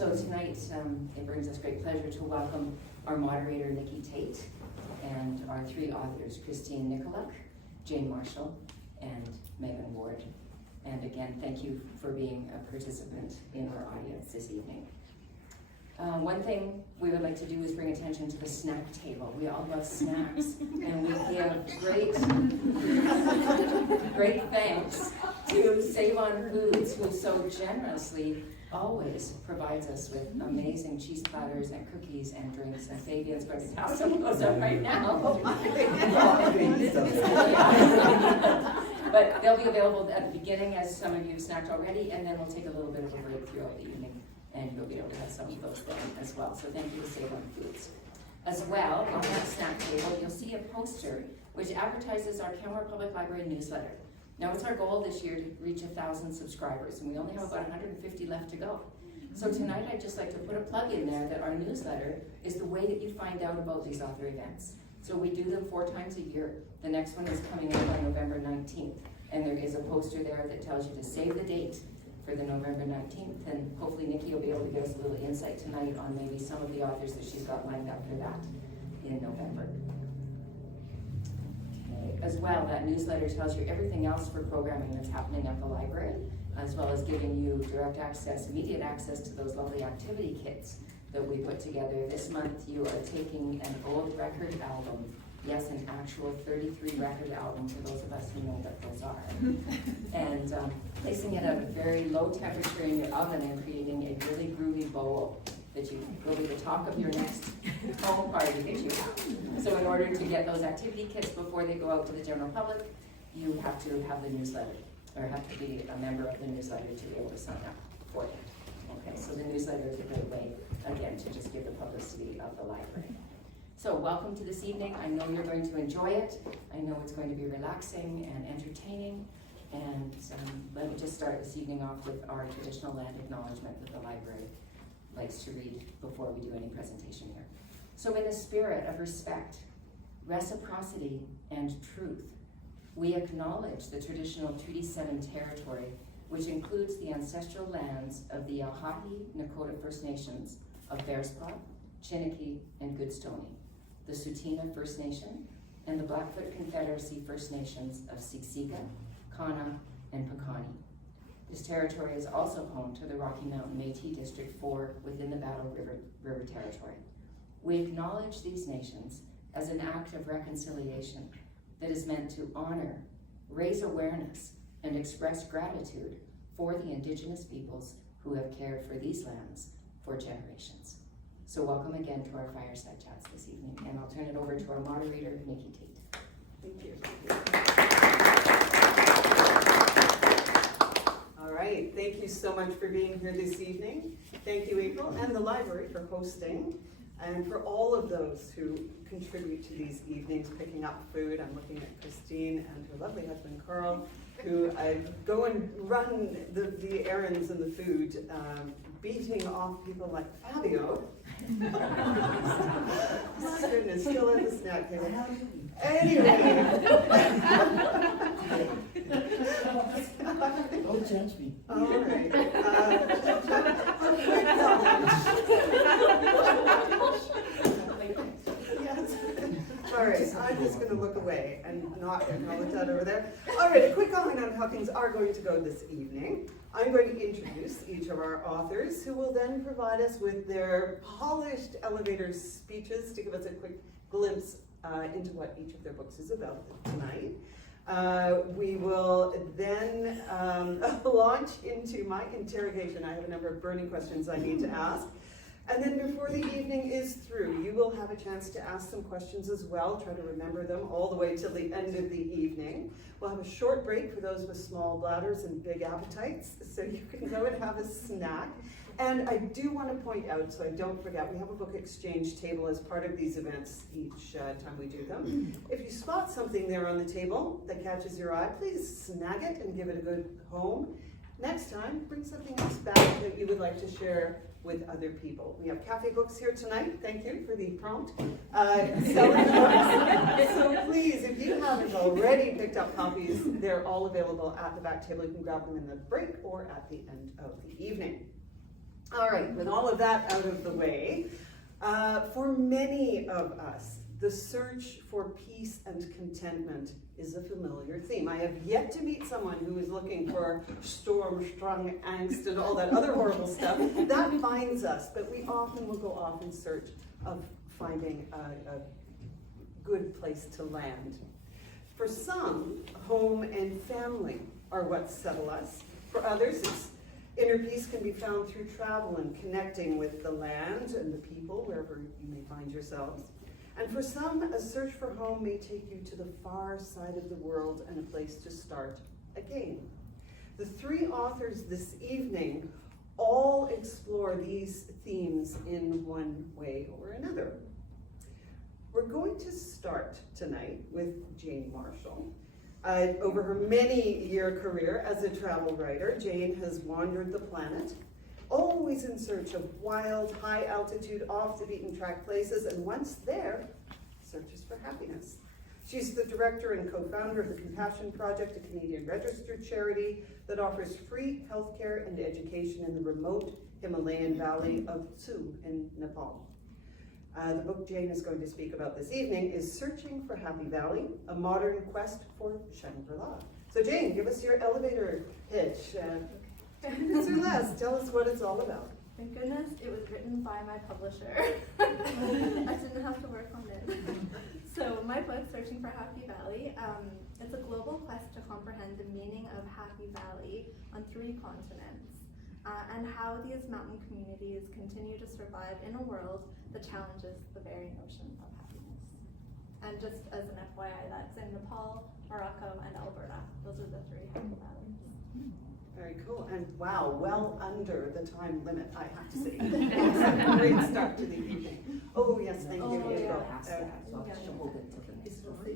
So tonight, it brings us great pleasure to welcome our moderator, Nikki Tate, and our three authors, Christine Nykoluk, Jane Marshall, and Meghan Ward. And again, thank you for being a participant in our audience this evening. One thing we would like to do is bring attention to the snack table. We all love snacks, and we give great thanks to Save on Foods, who so generously always provides us with amazing cheese platters and cookies and drinks. And Fabian's going to pass some of those up right now. But they'll be available at the beginning, as some of you have snacked already, and then we'll take a little bit of a break throughout the evening, and you'll be able to have some of those then as well. So thank you to Save on Foods. As well, on that snack table, you'll see a poster which advertises our Kenmore Public Library newsletter. Now, it's our goal this year to reach 1,000 subscribers, and we only have about 150 left to go. So tonight, I'd just like to put a plug in there that our newsletter is the way that you find out about these author events. So we do them 4 times a year. The next one is coming up on November 19th, and there is a poster there that tells you to save the date for the November 19th, and hopefully Nikki will be able to give us a little insight tonight on maybe some of the authors that she's got lined up for that in November. As well, that newsletter tells you everything else for programming that's happening at the library, as well as giving you direct access, immediate access to those lovely activity kits that we put together. This month you are taking an old record album, yes, an actual 33 record album for those of us who know what those are, and placing it at a very low temperature in your oven and creating a really groovy bowl that will be the talk of your next home party that you have. So in order to get those activity kits before they go out to the general public, you have to have the newsletter, or have to be a member of the newsletter to be able to sign up for it. Okay, so the newsletter is a great way, again, to just give the publicity of the library. So welcome to this evening. I know you're going to enjoy it. I know it's going to be relaxing and entertaining. And let me just start this evening off with our traditional land acknowledgement that the library likes to read before we do any presentation here. So in the spirit of respect, reciprocity, and truth, we acknowledge the traditional Treaty 7 territory, which includes the ancestral lands of the Alhaji Nakota First Nations of Bearspaw, Chiniki, and Goodstoney, the Tsuut'ina First Nation, and the Blackfoot Confederacy First Nations of Siksika, Kauna, and Piikani. This territory is also home to the Rocky Mountain Métis District 4 within the Battle River Territory. We acknowledge these nations as an act of reconciliation that is meant to honor, raise awareness, and express gratitude for the Indigenous peoples who have cared for these lands for generations. So welcome again to our Fireside Chats this evening, and I'll turn it over to our moderator, Nikki Tate. Thank you. All right, thank you so much for being here this evening. Thank you, April, and the library for hosting, and for all of those who contribute to these evenings, picking up food. I'm looking at Christine and her lovely husband, Carl, who go and run the errands and the food, beating off people like Fabio. My goodness, still at the snack table. Anyway. Don't judge me. All right. Yes. All right, I'm just going to look away and not acknowledge that over there. All right, a quick comment on how things are going to go this evening. I'm going to introduce each of our authors, who will then provide us with their polished elevator speeches to give us a quick glimpse into what each of their books is about tonight. We will then launch into my interrogation. I have a number of burning questions I need to ask. And then before the evening is through, you will have a chance to ask some questions as well. Try to remember them all the way till the end of the evening. We'll have a short break for those with small bladders and big appetites, so you can go and have a snack. And I do want to point out, so I don't forget, we have a book exchange table as part of these events each time we do them. If you spot something there on the table that catches your eye, please snag it and give it a good home. Next time, bring something else back that you would like to share with other people. We have cafe books here tonight. Thank you for the prompt. Selling books. So please, if you haven't already picked up copies, they're all available at the back table. You can grab them in the break or at the end of the evening. All right, with all of that out of the way, for many of us, the search for peace and contentment is a familiar theme. I have yet to meet someone who is looking for storm-strung angst and all that other horrible stuff. That finds us, but we often will go off in search of finding a good place to land. For some, home and family are what settle us. For others, inner peace can be found through travel and connecting with the land and the people, wherever you may find yourselves. And for some, a search for home may take you to the far side of the world and a place to start again. The three authors this evening all explore these themes in one way or another. We're going to start tonight with Jane Marshall. Over her many-year career as a travel writer, Jane has wandered the planet, always in search of wild, high-altitude, off-the-beaten-track places, and once there, searches for happiness. She's the director and co-founder of the Compassion Project, a Canadian registered charity that offers free healthcare and education in the remote Himalayan valley of Tsu in Nepal. The book Jane is going to speak about this evening is Searching for Happy Valley, a modern quest for Shangri-La. So Jane, give us your elevator pitch. Minutes or less, tell us what it's all about. Thank goodness it was written by my publisher. I didn't have to work on it. So my book, Searching for Happy Valley, it's a global quest to comprehend the meaning of Happy Valley on 3 continents. And how these mountain communities continue to survive in a world that challenges the very notion of happiness. And just as an FYI, that's in Nepal, Morocco, and Alberta. Those are the 3 happy valleys. Very cool, and wow, well under the time limit, I have to say. Great start to the evening. Oh yes, thank you.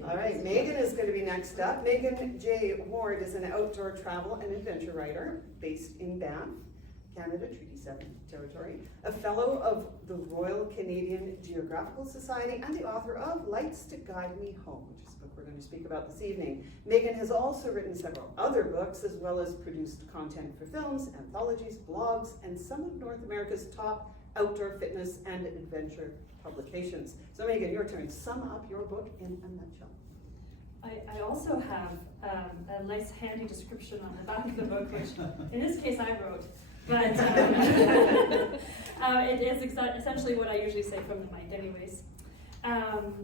All right, Meghan is going to be next up. Meghan J. Ward is an outdoor travel and adventure writer based in Banff, Canada, Treaty 7 territory, a fellow of the Royal Canadian Geographical Society, and the author of Lights to Guide Me Home, which is a book we're going to speak about this evening. Meghan has also written several other books, as well as produced content for films, anthologies, blogs, and some of North America's top outdoor fitness and adventure publications. So Meghan, your turn. Sum up your book in a nutshell. I also have a nice handy description on the back of the book, which in this case I wrote. But it is essentially what I usually say from the mic anyways.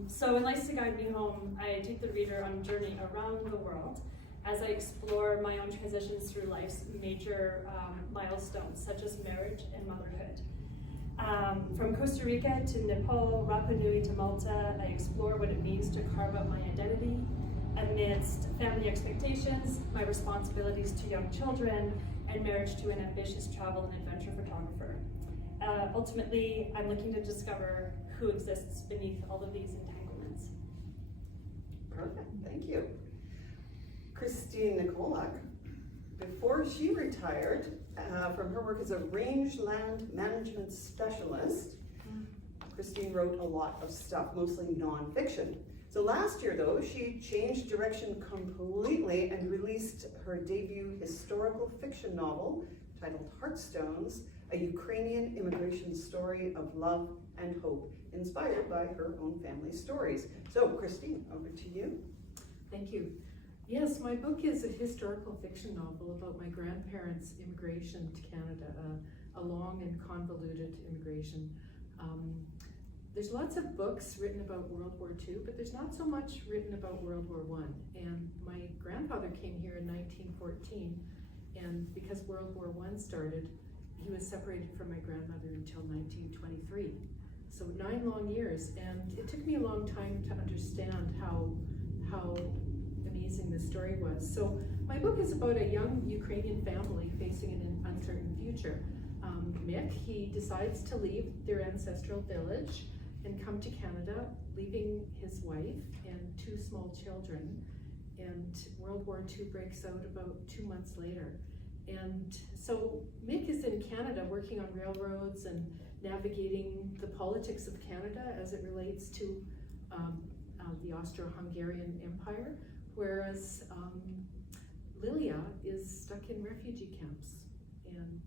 So in Lights to Guide Me Home, I take the reader on a journey around the world as I explore my own transitions through life's major milestones, such as marriage and motherhood. From Costa Rica to Nepal, Rapa Nui to Malta, I explore what it means to carve out my identity amidst family expectations, my responsibilities to young children, and marriage to an ambitious travel and adventure photographer. Ultimately, I'm looking to discover who exists beneath all of these entanglements. Perfect, thank you. Christine Nykoluk, before she retired from her work as a rangeland management specialist, Christine wrote a lot of stuff, mostly nonfiction. So last year though, she changed direction completely and released her debut historical fiction novel titled Heartstones, a Ukrainian immigration story of love and hope, inspired by her own family stories. So Christine, over to you. Thank you. Yes, my book is a historical fiction novel about my grandparents' immigration to Canada, a long and convoluted immigration. There's lots of books written about World War II, but there's not so much written about World War I. And my grandfather came here in 1914, and because World War I started, he was separated from my grandmother until 1923. So 9 long years, and it took me a long time to understand how amazing this story was. So my book is about a young Ukrainian family facing an uncertain future. Mick, he decides to leave their ancestral village and come to Canada, leaving his wife and 2 small children. And World War II breaks out about 2 months later. And so Mick is in Canada working on railroads and navigating the politics of Canada as it relates to the Austro-Hungarian Empire, whereas Lilia is stuck in refugee camps. And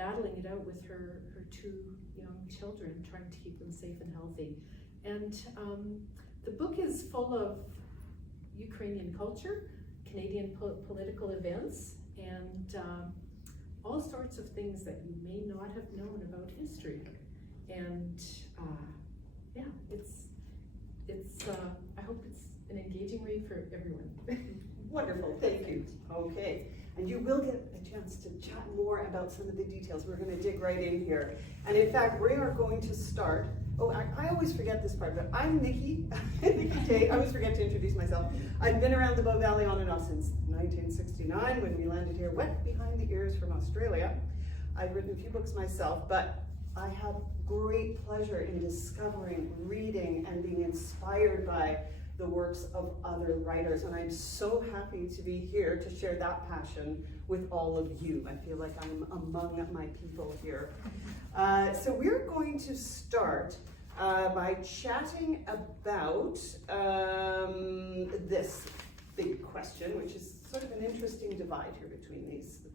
battling it out with her 2 young children, trying to keep them safe and healthy. And the book is full of Ukrainian culture, Canadian political events, and all sorts of things that you may not have known about history. And yeah, it's I hope it's an engaging read for everyone. Wonderful, thank you. Okay, and you will get a chance to chat more about some of the details. We're going to dig right in here. And in fact, we are going to start. Oh, I always forget this part, but I'm Nikki, Nikki Tate. I always forget to introduce myself. I've been around the Bow Valley on and off since 1969 when we landed here wet behind the ears from Australia. I've written a few books myself, but I have great pleasure in discovering, reading, and being inspired by the works of other writers, and I'm so happy to be here to share that passion with all of you. I feel like I'm among my people here. So we're going to start by chatting about this big question, which is sort of an interesting divide here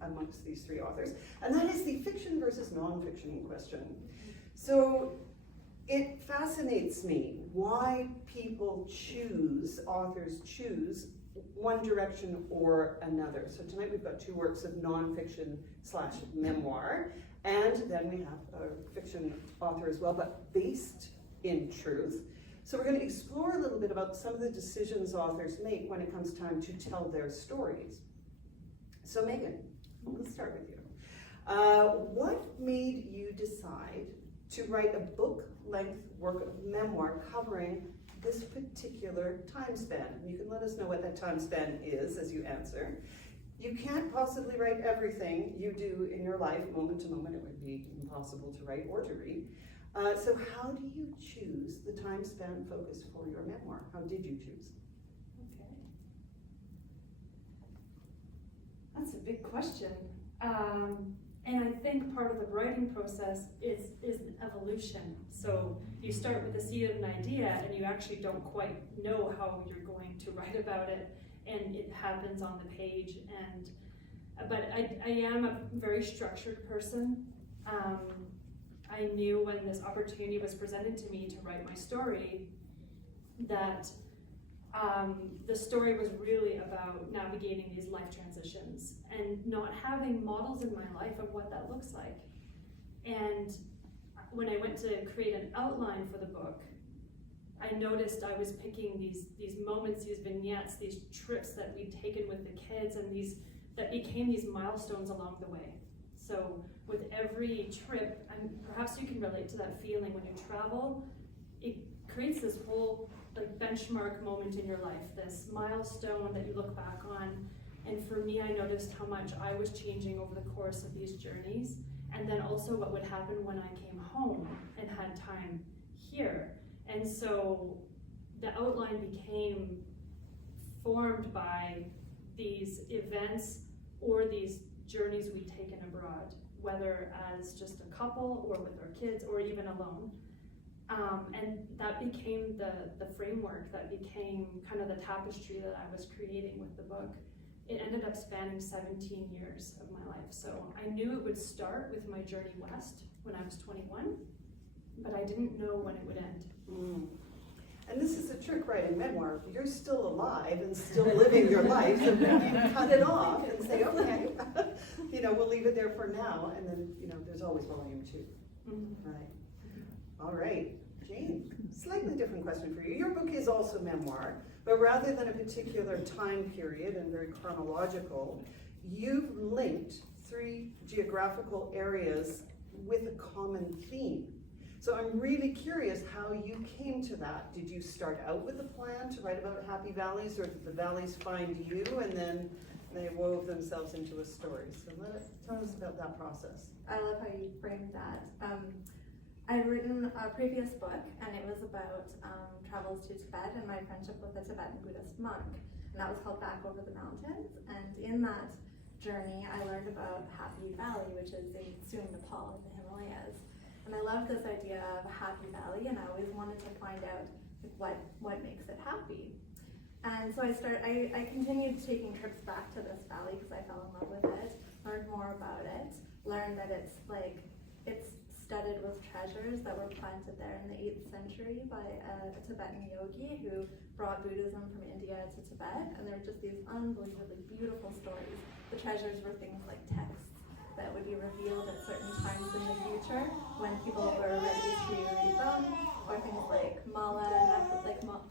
amongst these 3 authors, and that is the fiction versus non-fiction question. So it fascinates me why authors choose one direction or another. So tonight we've got 2 works of nonfiction / memoir, and then we have a fiction author as well, but based in truth. So we're going to explore a little bit about some of the decisions authors make when it comes time to tell their stories. So Meghan, let's start with you. What made you decide to write a book-length work of memoir covering this particular time span? You can let us know what that time span is as you answer. You can't possibly write everything you do in your life moment to moment. It would be impossible to write or to read. So how do you choose the time span focus for your memoir? How did you choose? Okay. That's a big question. And I think part of the writing process is evolution. So you start with the seed of an idea and you actually don't quite know how you're going to write about it, and it happens on the page. But I am a very structured person. I knew when this opportunity was presented to me to write my story that the story was really about navigating these life transitions and not having models in my life of what that looks like. And when I went to create an outline for the book, I noticed I was picking these moments, these vignettes, these trips that we'd taken with the kids, and that became these milestones along the way. So with every trip, and perhaps you can relate to that feeling when you travel, it creates this whole benchmark moment in your life, this milestone that you look back on. And for me, I noticed how much I was changing over the course of these journeys, and then also what would happen when I came home and had time here. And so the outline became formed by these events or these journeys we'd taken abroad, whether as just a couple or with our kids or even alone. And that became the framework, that became kind of the tapestry that I was creating with the book. It ended up spanning 17 years of my life. So I knew it would start with my journey west when I was 21, but I didn't know when it would end. Mm. And this is a trick writing memoir. You're still alive and still living your life, so maybe you cut it off and say, okay, we'll leave it there for now, and then, there's always volume 2. Mm-hmm. Right. All right, Jane, slightly different question for you. Your book is also memoir, but rather than a particular time period and very chronological, you've linked 3 geographical areas with a common theme. So I'm really curious how you came to that. Did you start out with a plan to write about happy valleys, or did the valleys find you and then they wove themselves into a story? So tell us about that process. I love how you framed that. I had written a previous book, and it was about travels to Tibet and my friendship with a Tibetan Buddhist monk, and that was called Back Over the Mountains. And in that journey, I learned about Happy Valley, which is in soon Nepal in the Himalayas. And I loved this idea of a happy valley, and I always wanted to find out what makes it happy. And so I continued taking trips back to this valley because I fell in love with it, learned more about it, learned that it's studded with treasures that were planted there in the 8th century by a Tibetan yogi who brought Buddhism from India to Tibet, and they're just these unbelievably beautiful stories. The treasures were things like texts that would be revealed at certain times in the future when people were ready to read them, or things like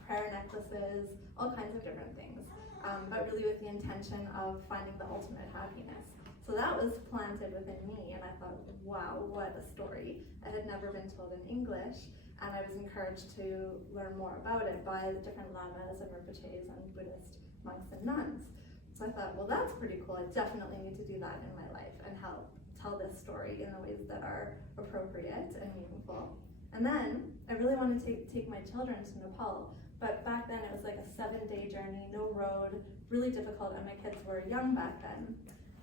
prayer necklaces, all kinds of different things, but really with the intention of finding the ultimate happiness. So that was planted within me, and I thought, wow, what a story. It had never been told in English, and I was encouraged to learn more about it by the different lamas and rinpoches and Buddhist monks and nuns. So I thought, well, that's pretty cool. I definitely need to do that in my life and help tell this story in the ways that are appropriate and meaningful. And then I really wanted to take my children to Nepal, but back then it was like a 7-day journey, no road, really difficult, and my kids were young back then.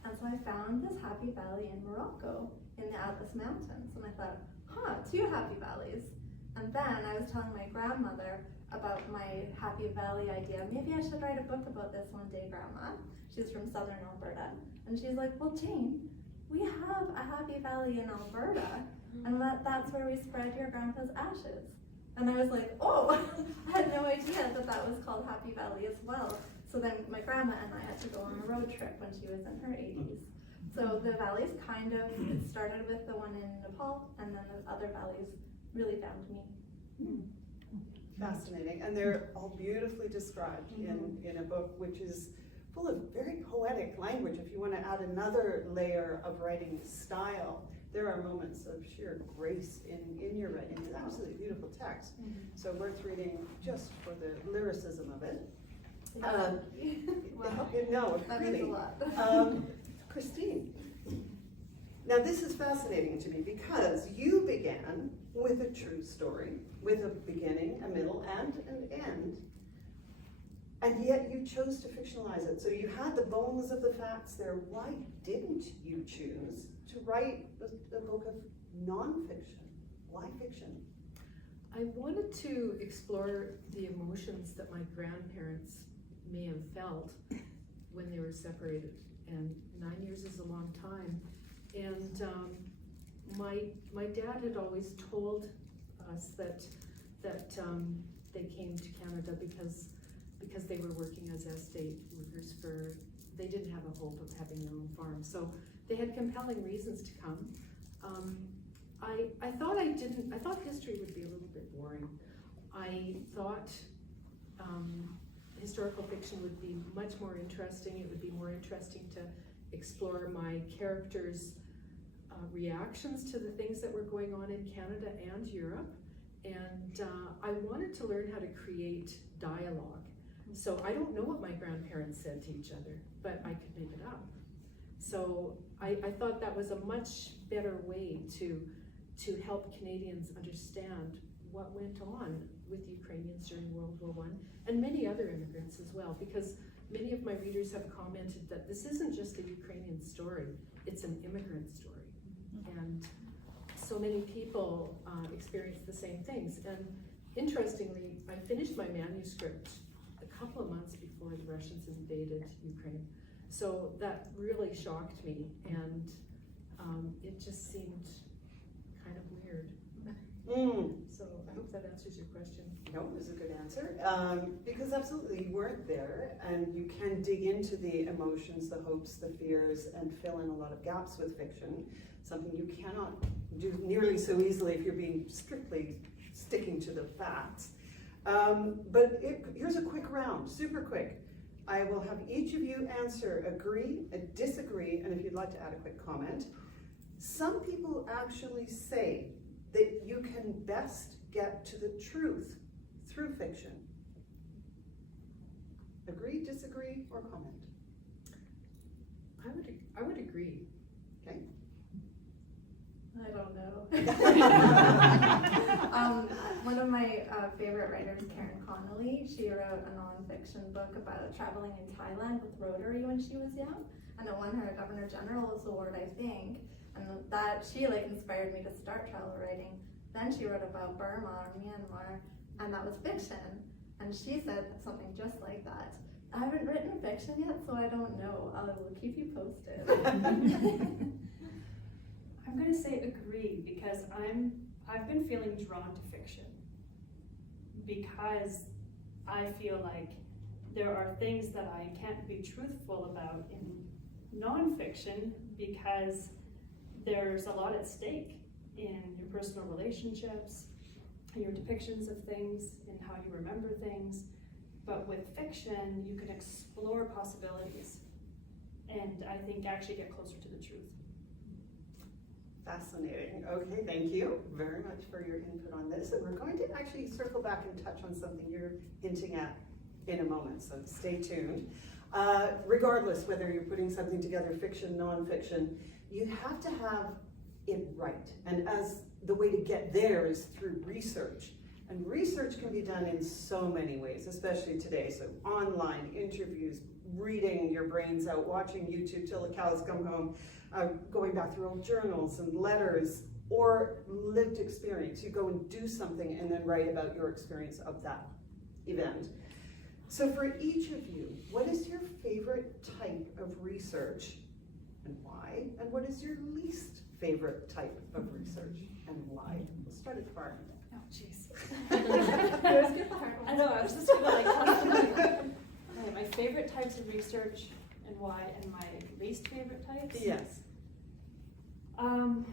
And so I found this happy valley in Morocco in the Atlas Mountains, and I thought, 2 happy valleys. And then I was telling my grandmother about my happy valley idea. Maybe I should write a book about this one day, Grandma. She's from southern Alberta. And she's like, well, Jane, we have a happy valley in Alberta, and that's where we spread your grandpa's ashes. And I was like, oh, I had no idea that was called Happy Valley as well. So then my grandma and I had to go on a road trip when she was in her 80s. So the valleys it started with the one in Nepal, and then the other valleys really found me. Fascinating, and they're all beautifully described in a book which is full of very poetic language. If you want to add another layer of writing style, there are moments of sheer grace in your writing. It's an absolutely beautiful text, so worth reading just for the lyricism of it. Wow. No, That really. means a lot. Christine, now this is fascinating to me because you began with a true story, with a beginning, a middle, and an end, and yet you chose to fictionalize it. So you had the bones of the facts there. Why didn't you choose to write a book of nonfiction? Why fiction? I wanted to explore the emotions that my grandparents may have felt when they were separated, and 9 years is a long time. And my dad had always told us that they came to Canada because they were working as estate workers they didn't have a hope of having their own farm. So they had compelling reasons to come. I thought history would be a little bit boring. I thought historical fiction would be much more interesting. It would be more interesting to explore my characters' reactions to the things that were going on in Canada and Europe. And I wanted to learn how to create dialogue. So I don't know what my grandparents said to each other, but I could make it up. So I thought that was a much better way to help Canadians understand what went on with Ukrainians during World War I, and many other immigrants as well, because many of my readers have commented that this isn't just a Ukrainian story, it's an immigrant story. And so many people experience the same things. And interestingly, I finished my manuscript a couple of months before the Russians invaded Ukraine. So that really shocked me, and it just seemed kind of weird. So I hope that answers your question. No, it was a good answer. Because absolutely you weren't there, and you can dig into the emotions, the hopes, the fears, and fill in a lot of gaps with fiction, something you cannot do nearly so easily if you're being strictly sticking to the facts. But here's a quick round, super quick. I will have each of you answer agree, disagree, and if you'd like to add a quick comment. Some people actually say that you can best get to the truth through fiction. Agree, disagree, or comment? I would agree. Okay. I don't know. One of my favorite writers, Karen Connolly, she wrote a nonfiction book about traveling in Thailand with Rotary when she was young, and it won her a Governor General's Award, I think. And that she inspired me to start travel writing. Then she wrote about Burma or Myanmar, and that was fiction. And she said something just like that. I haven't written fiction yet, so I don't know. I will keep you posted. I'm gonna say agree, because I've been feeling drawn to fiction because I feel like there are things that I can't be truthful about in nonfiction because there's a lot at stake in your personal relationships, in your depictions of things, in how you remember things. But with fiction, you can explore possibilities and I think actually get closer to the truth. Fascinating. Okay, thank you very much for your input on this. And we're going to actually circle back and touch on something you're hinting at in a moment, so stay tuned. Regardless whether you're putting something together, fiction, nonfiction, you have to have it right. And as the way to get there is through research. And research can be done in so many ways, especially today. So online interviews, reading your brains out, watching YouTube till the cows come home, going back through old journals and letters, or lived experience. You go and do something and then write about your experience of that event. So for each of you, what is your favorite type of research and why? And what is your least favorite type of research and why? We'll start at the far end. Oh, jeez. I I know, I was just gonna okay, my favorite types of research and why, and my least favorite types? Yes. I'm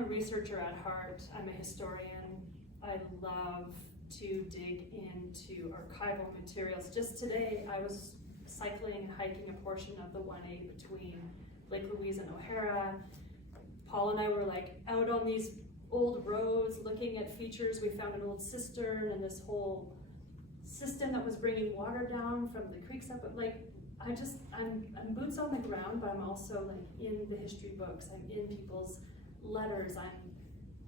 a researcher at heart. I'm a historian. I love to dig into archival materials. Just today, I was cycling and hiking a portion of the 1A between Lake Louise and O'Hara. Paul and I were like out on these old roads looking at features. We found an old cistern and this whole system that was bringing water down from the creeks up. Like, I'm boots on the ground, but I'm also like in the history books. I'm in people's letters. I'm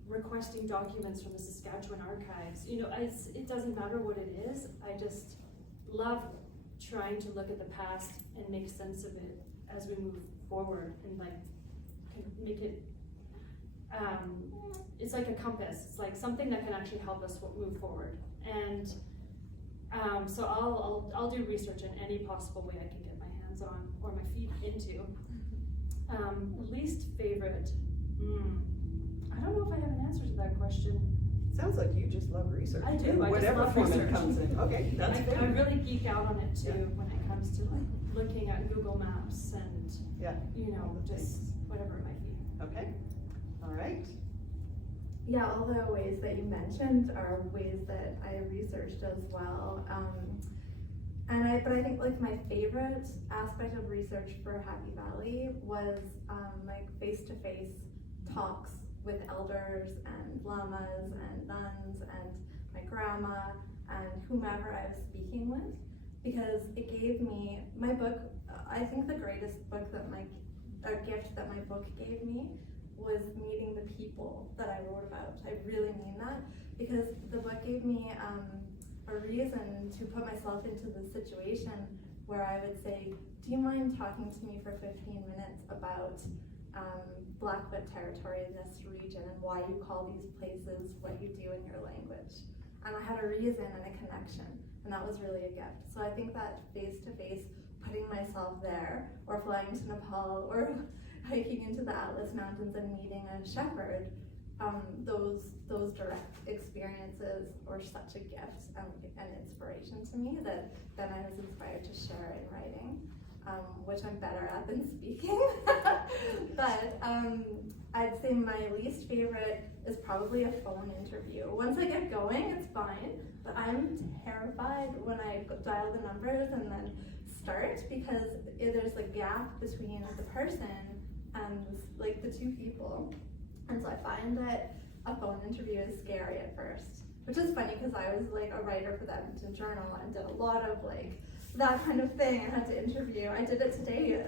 requesting documents from the Saskatchewan archives. You know, it doesn't matter what it is. I just love trying to look at the past and make sense of it as we move forward and like can make it, it's like a compass. It's like something that can actually help us move forward. And so I'll do research in any possible way I can get my hands on or my feet into. Least favorite, I don't know if I have an answer to that question. Sounds like you just love research. I do, I just Whatever love form it research. comes in. Okay, that's I fair. really geek out on it too, Yeah. when it comes to like looking at Google Maps and Yeah. you know, All the just things. whatever it might be. Okay. All right. Yeah, all the ways that you mentioned are ways that I researched as well. But I think like my favorite aspect of research for Happy Valley was like face-to-face talks with elders and lamas and nuns and my grandma and whomever I was speaking with, because it gave me, my book, I think the greatest book that gift that my book gave me was meeting the people that I wrote about. I really mean that, because the book gave me a reason to put myself into the situation where I would say, do you mind talking to me for 15 minutes about Blackfoot territory in this region and why you call these places what you do in your language? And I had a reason and a connection, and that was really a gift. So I think that face-to-face, putting myself there, or flying to Nepal, or hiking into the Atlas Mountains and meeting a shepherd, those direct experiences were such a gift and inspiration to me that then I was inspired to share in writing, which I'm better at than speaking. But I'd say my least favorite is probably a phone interview. Once I get going, it's fine, but I'm terrified when I dial the numbers and then start, because there's a gap between the person and like the two people. And so I find that a phone interview is scary at first, which is funny because I was like a writer for the Edmonton Journal and did a lot of like that kind of thing. I had to interview. I did it today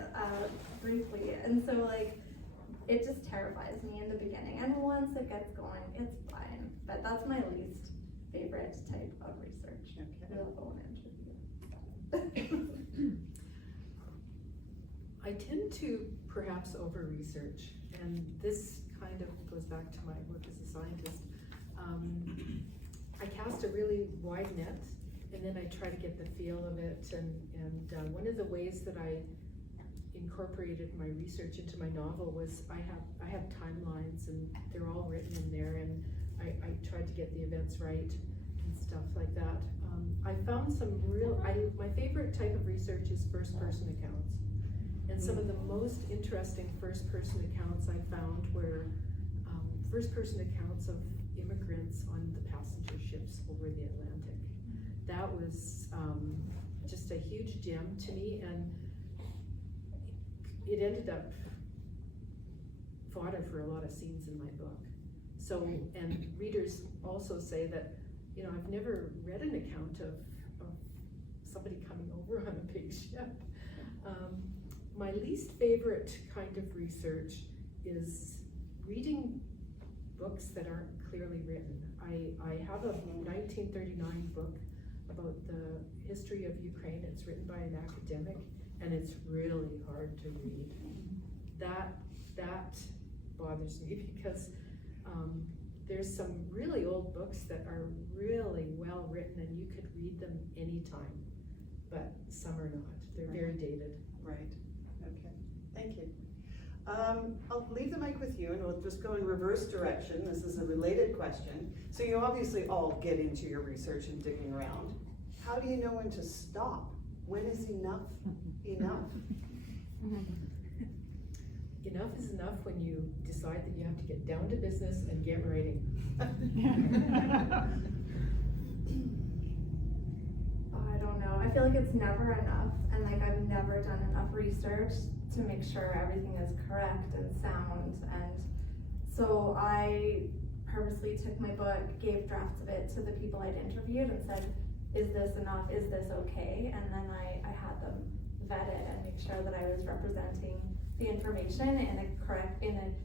briefly, and so like it just terrifies me in the beginning. And once it gets going, it's fine. But that's my least favorite type of research, the phone interview. I tend to perhaps over-research, and this kind of goes back to my work as a scientist. I cast a really wide net, and then I try to get the feel of it, and one of the ways that I incorporated my research into my novel was I have timelines, and they're all written in there, and I tried to get the events right and stuff like that. I found some my favorite type of research is first-person accounts. And some of the most interesting first-person accounts I found were first-person accounts of immigrants on the passenger ships over the Atlantic. That was just a huge gem to me, and it ended up fodder for a lot of scenes in my book. So, and readers also say that, you know, I've never read an account of somebody coming over on a big ship. My least favorite kind of research is reading books that aren't clearly written. I have a 1939 book about the history of Ukraine. It's written by an academic, and it's really hard to read. That bothers me because there's some really old books that are really well written, and you could read them anytime, but some are not. They're very dated. Right. Okay. Thank you. I'll leave the mic with you, and we'll just go in reverse direction. This is a related question. So you obviously all get into your research and digging around. How do you know when to stop? When is enough enough? Enough is enough when you decide that you have to get down to business and get writing. I don't know. I feel like it's never enough, and like I've never done enough research to make sure everything is correct and sound. And so I purposely took my book, gave drafts of it to the people I'd interviewed, and said, "Is this enough? Is this okay?" And then I had them vet it and make sure that I was representing the information in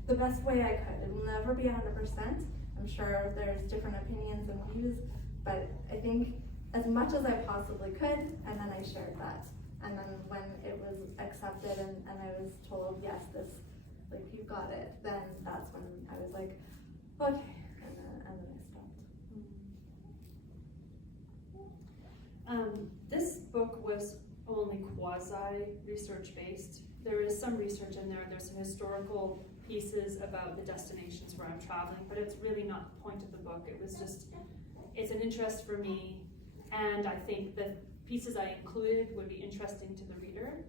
the best way I could. It will never be 100%. I'm sure there's different opinions and views, but I think as much as I possibly could, and then I shared that. And then when it was accepted and I was told, yes, this, like, you got it, then that's when I was like, okay, and then I stopped. This book was only quasi-research based. There is some research in there, there's some historical pieces about the destinations where I'm traveling, but it's really not the point of the book. It was just, it's an interest for me, and I think the pieces I included would be interesting to the reader.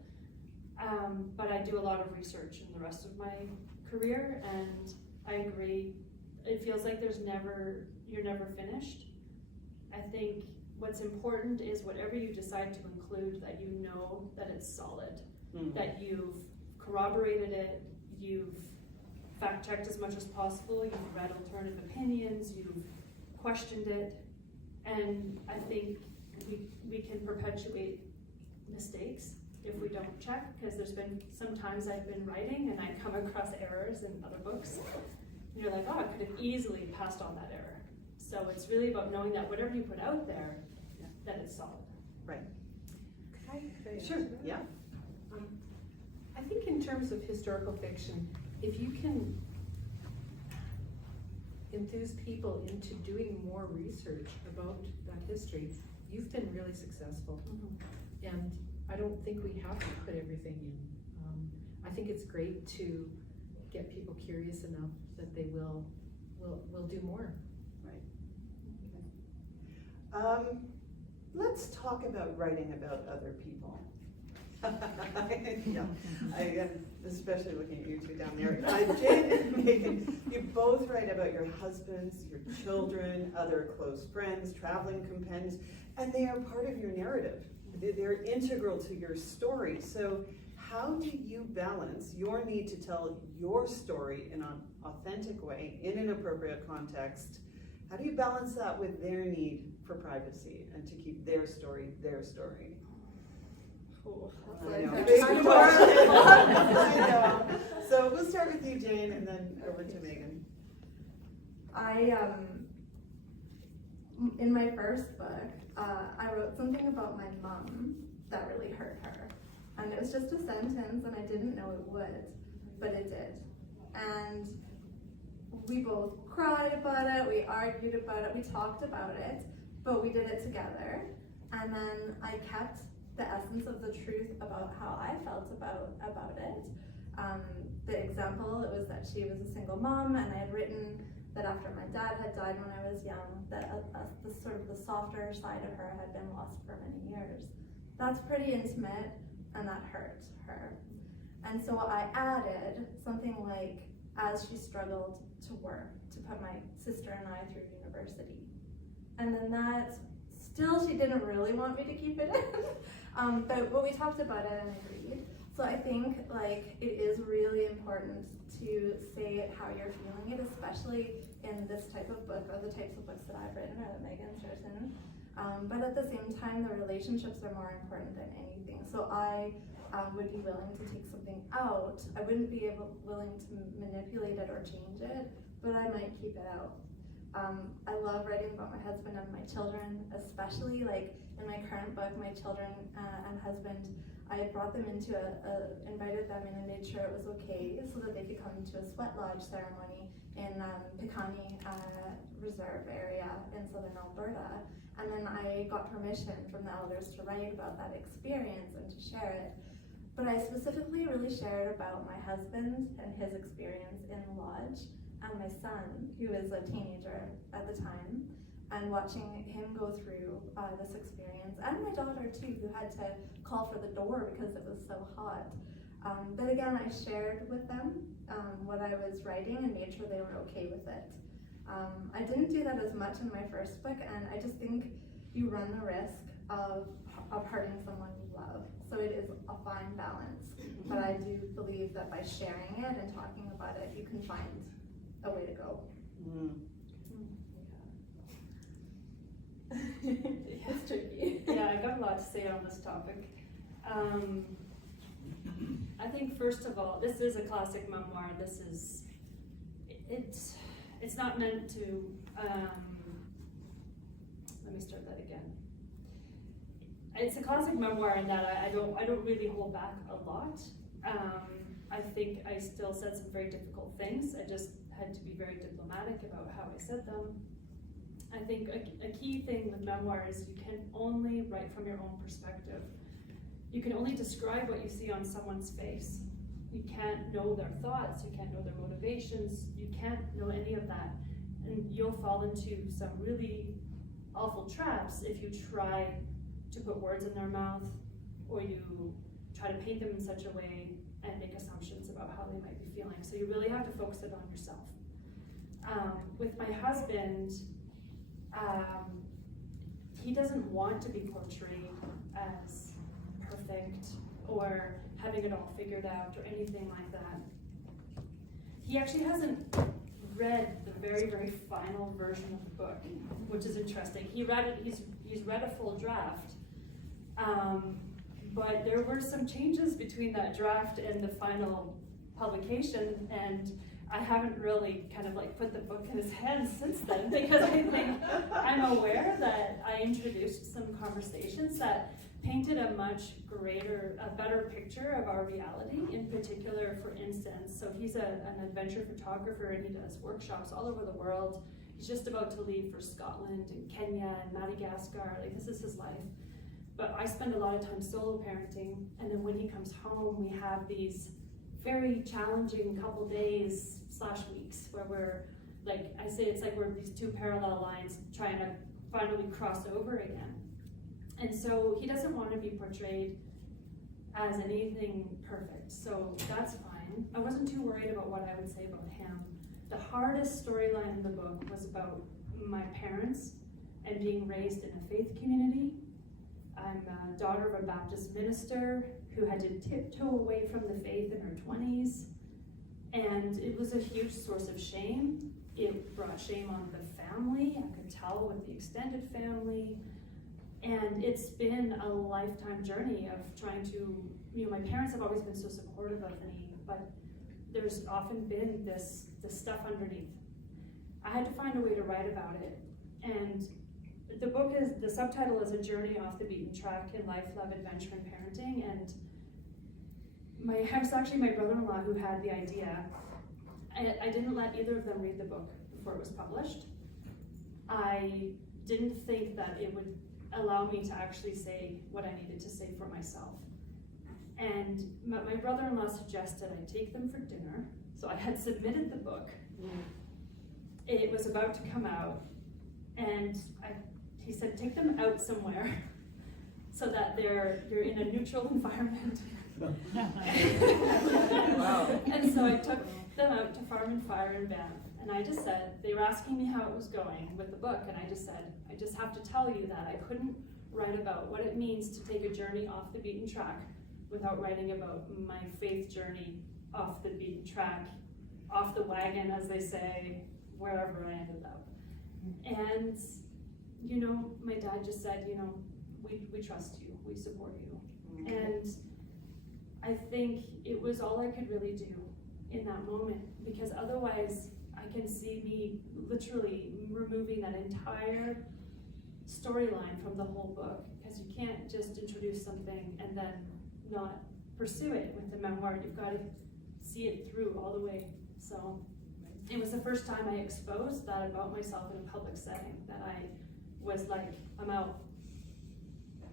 But I do a lot of research in the rest of my career, and I agree, it feels like you're never finished. I think what's important is whatever you decide to include, that you know that it's solid, that you've corroborated it, you've fact-checked as much as possible, you've read alternative opinions, you've questioned it, and I think we can perpetuate mistakes if we don't check, because there's been some times I've been writing and I come across errors in other books, and you're like, oh, I could have easily passed on that error. So it's really about knowing that whatever you put out there, that it's solid. Right. Could I Sure. Yeah. I think in terms of historical fiction, if you can enthuse people into doing more research about that history, you've been really successful. And I don't think we have to put everything in. I think it's great to get people curious enough that they will do more. Right. Okay. Let's talk about writing about other people. Yeah, I especially looking at you two down there. Jane and Megan, you both write about your husbands, your children, other close friends, traveling companions, and they are part of your narrative. They're integral to your story. So how do you balance your need to tell your story in an authentic way, in an appropriate context? How do you balance that with their need for privacy and to keep their story their story? Oh, I know. that's Big like question. I know. So we'll start with you, Jane, and then over to Megan. In my first book, I wrote something about my mom that really hurt her. And it was just a sentence, and I didn't know it would, but it did. And we both cried about it, we argued about it, we talked about it, but we did it together. And then I kept the essence of the truth about how I felt about it. The example, it was that she was a single mom, and I had written that after my dad had died when I was young, that the sort of the softer side of her had been lost for many years. That's pretty intimate, and that hurt her. And so I added something like, as she struggled to work, to put my sister and I through university. And then that, still she didn't really want me to keep it in, but we talked about it and agreed. So I think like it is really important to say how you're feeling it, especially in this type of book, or the types of books that I've written or that Meghan's written. But at the same time, the relationships are more important than anything. So I would be willing to take something out. I wouldn't be willing to manipulate it or change it, but I might keep it out. I love writing about my husband and my children, especially like in my current book, my children and husband, I brought them into invited them in and made sure it was okay so that they could come to a sweat lodge ceremony in Piikani Reserve area in southern Alberta. And then I got permission from the elders to write about that experience and to share it. But I specifically really shared about my husband and his experience in the lodge, and my son, who was a teenager at the time, and watching him go through this experience, and my daughter too, who had to call for the door because it was so hot. But again, I shared with them what I was writing and made sure they were okay with it. I didn't do that as much in my first book, and I just think you run the risk of hurting someone you love. So it is a fine balance. But I do believe that by sharing it and talking about it, you can find a way to go. It's tricky. Yeah, I got a lot to say on this topic. I think first of all, this is a classic memoir. It's not meant to, let me start that again. It's a classic memoir in that I don't really hold back a lot. I think I still said some very difficult things. I just had to be very diplomatic about how I said them. I think a key thing with memoir is you can only write from your own perspective. You can only describe what you see on someone's face. You can't know their thoughts, you can't know their motivations, you can't know any of that. And you'll fall into some really awful traps if you try to put words in their mouth, or you try to paint them in such a way and make assumptions about how they might be feeling. So you really have to focus it on yourself. With my husband, he doesn't want to be portrayed as perfect or having it all figured out or anything like that. He actually hasn't read the very, very final version of the book, which is interesting. He read it, he's read a full draft, but there were some changes between that draft and the final publication, and I haven't really kind of like put the book in his hands since then, because I think I'm aware that I introduced some conversations that painted a much better picture of our reality. In particular, for instance, so he's an adventure photographer and he does workshops all over the world. He's just about to leave for Scotland and Kenya and Madagascar, like this is his life. But I spend a lot of time solo parenting, and then when he comes home, we have these very challenging couple days / weeks where we're, like I say, it's like we're these two parallel lines trying to finally cross over again. And so he doesn't want to be portrayed as anything perfect, so that's fine. I wasn't too worried about what I would say about him. The hardest storyline in the book was about my parents and being raised in a faith community. I'm a daughter of a Baptist minister who had to tiptoe away from the faith in her 20s, and it was a huge source of shame. It brought shame on the family, I could tell, with the extended family. And it's been a lifetime journey of trying to, my parents have always been so supportive of me, but there's often been this stuff underneath. I had to find a way to write about it. And the subtitle is A Journey Off the Beaten Track in Life, Love, Adventure, and Parenting. And it was actually my brother-in-law who had the idea. I didn't let either of them read the book before it was published. I didn't think that allow me to actually say what I needed to say for myself. And my brother-in-law suggested I take them for dinner. So I had submitted the book. It was about to come out, and he said, take them out somewhere so that you're in a neutral environment. Wow. And so I took them out to Farm and Fire in Banff, and I just said, they were asking me how it was going with the book, and I just said, I just have to tell you that I couldn't write about what it means to take a journey off the beaten track without writing about my faith journey off the beaten track, off the wagon, as they say, wherever I ended up. And, you know, my dad just said, you know, we trust you, we support you. And I think it was all I could really do in that moment, because otherwise I can see me literally removing that entire storyline from the whole book, because you can't just introduce something and then not pursue it with the memoir. You've got to see it through all the way. So it was the first time I exposed that about myself in a public setting, that I was like, I'm out.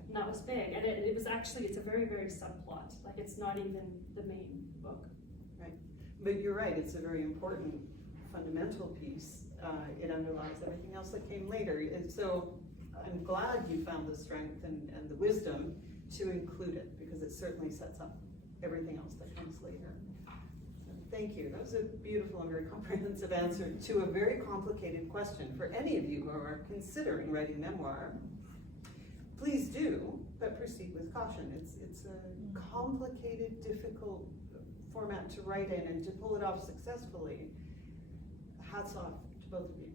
And that was big. And it was actually, it's a very, very subplot. Like, it's not even the main book. Right. But you're right, it's a very important fundamental piece. It underlies everything else that came later. And so I'm glad you found the strength and the wisdom to include it, because it certainly sets up everything else that comes later. So thank you. That was a beautiful and very comprehensive answer to a very complicated question. For any of you who are considering writing memoir, please do, but proceed with caution. It's a complicated, difficult format to write in, and to pull it off successfully. Hats off to both of you.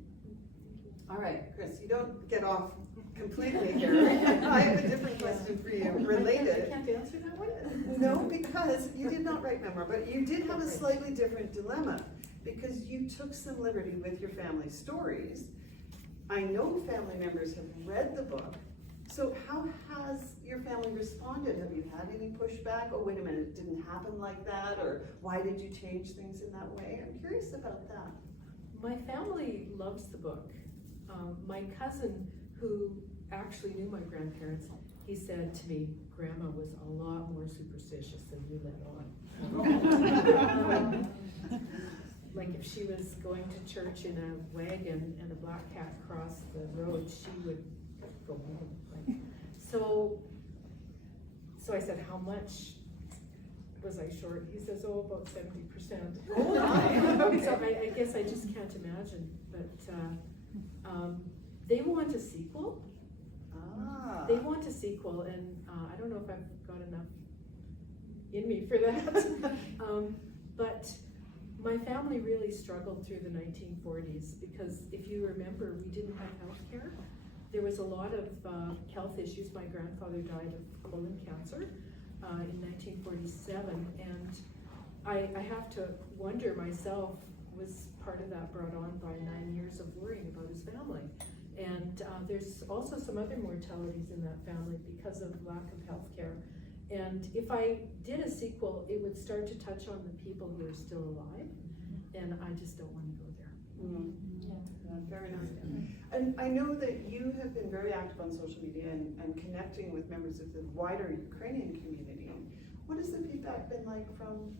All right, Chris, you don't get off completely here. I have a different question for you, related. I can't answer that one? No, because you did not write memoir, but you did have a slightly different dilemma, because you took some liberty with your family stories. I know family members have read the book. So how has your family responded? Have you had any pushback? Oh, wait a minute, it didn't happen like that? Or why did you change things in that way? I'm curious about that. My family loves the book. My cousin, who actually knew my grandparents, he said to me, Grandma was a lot more superstitious than you let on. Like, if she was going to church in a wagon and a black cat crossed the road, she would go home. Like, so I said, how much was I short? He says, oh, about 70%. Oh my. Okay. So I guess I just can't imagine. But they want a sequel. They want a sequel, and I don't know if I've got enough in me for that. But my family really struggled through the 1940s, because if you remember, we didn't have health care. There was a lot of health issues. My grandfather died of colon cancer in 1947, and I have to wonder myself, was part of that brought on by 9 years of worrying about his family? And there's also some other mortalities in that family because of lack of health care. And if I did a sequel, it would start to touch on the people who are still alive, and I just don't want to go there. Fair enough. And I know that you have been very active on social media and connecting with members of the wider Ukrainian community. What has the feedback been like from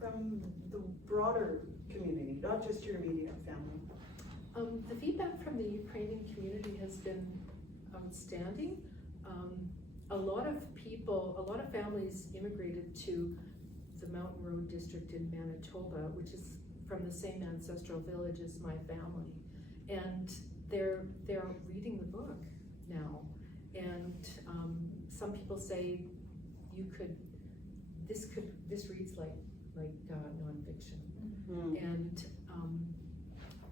the broader community, not just your immediate family? The feedback from the Ukrainian community has been outstanding. A lot of families immigrated to the Mountain Road district in Manitoba, which is from the same ancestral village as my family. And they're reading the book now. And some people say this reads like nonfiction. And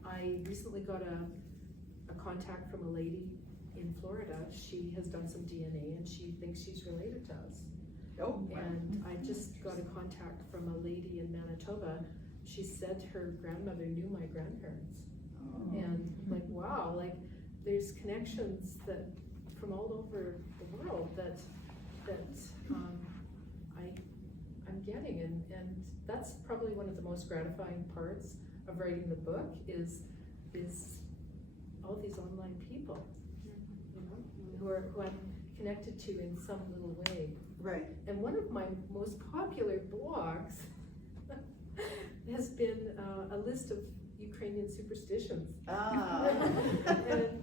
I recently got a contact from a lady in Florida. She has done some DNA and she thinks she's related to us. Oh, And I just got a contact from a lady in Manitoba. She said her grandmother knew my grandparents. And like, wow, like there's connections that from all over the world that I'm getting, and that's probably one of the most gratifying parts of writing the book is all these online people, you know. who I'm connected to in some little way. Right. And one of my most popular blogs has been a list of Ukrainian superstitions. Ah. And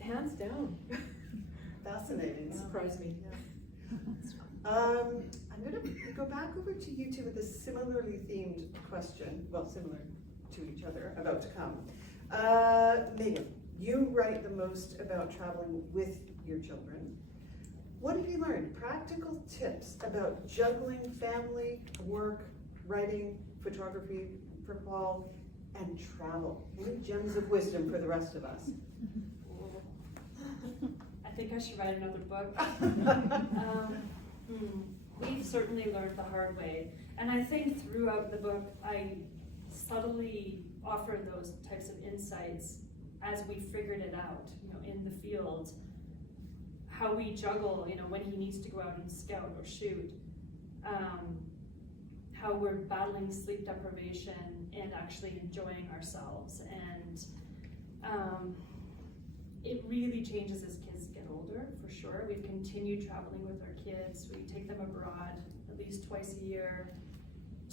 hands down, Fascinating. it surprised me. I'm going to go back over to you two with a similarly themed question, well, similar to each other, about to come. Meghan, you write the most about traveling with your children. What have you learned? Practical tips about juggling family, work, writing, photography for Paul, and travel. Any gems of wisdom for the rest of us? I think I should write another book. We've certainly learned the hard way, and I think throughout the book I subtly offer those types of insights as we figured it out, in the field, how we juggle, when he needs to go out and scout or shoot, how we're battling sleep deprivation and actually enjoying ourselves, and it really changes as kids get older, for sure. We've continued traveling with our kids. We take them abroad at least twice a year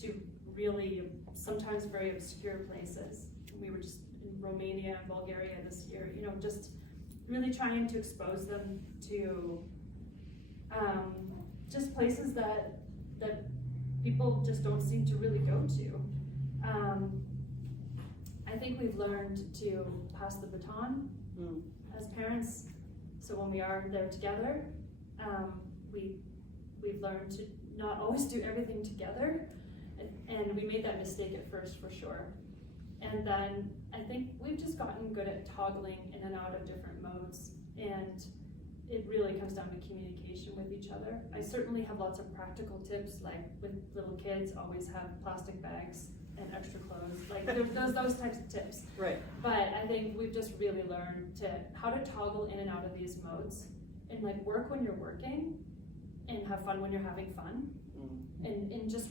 to really, sometimes very obscure places. We were just in Romania and Bulgaria this year, just really trying to expose them to just places that people just don't seem to really go to. I think we've learned to pass the baton as parents. So when we are there together, we've learned to not always do everything together, and we made that mistake at first, for sure. And then I think we've just gotten good at toggling in and out of different modes, and it really comes down to communication with each other. I certainly have lots of practical tips, like with little kids, always have plastic bags and extra clothes, like those types of tips. Right. But I think we've just really learned how to toggle in and out of these modes, and like work when you're working and have fun when you're having fun, and just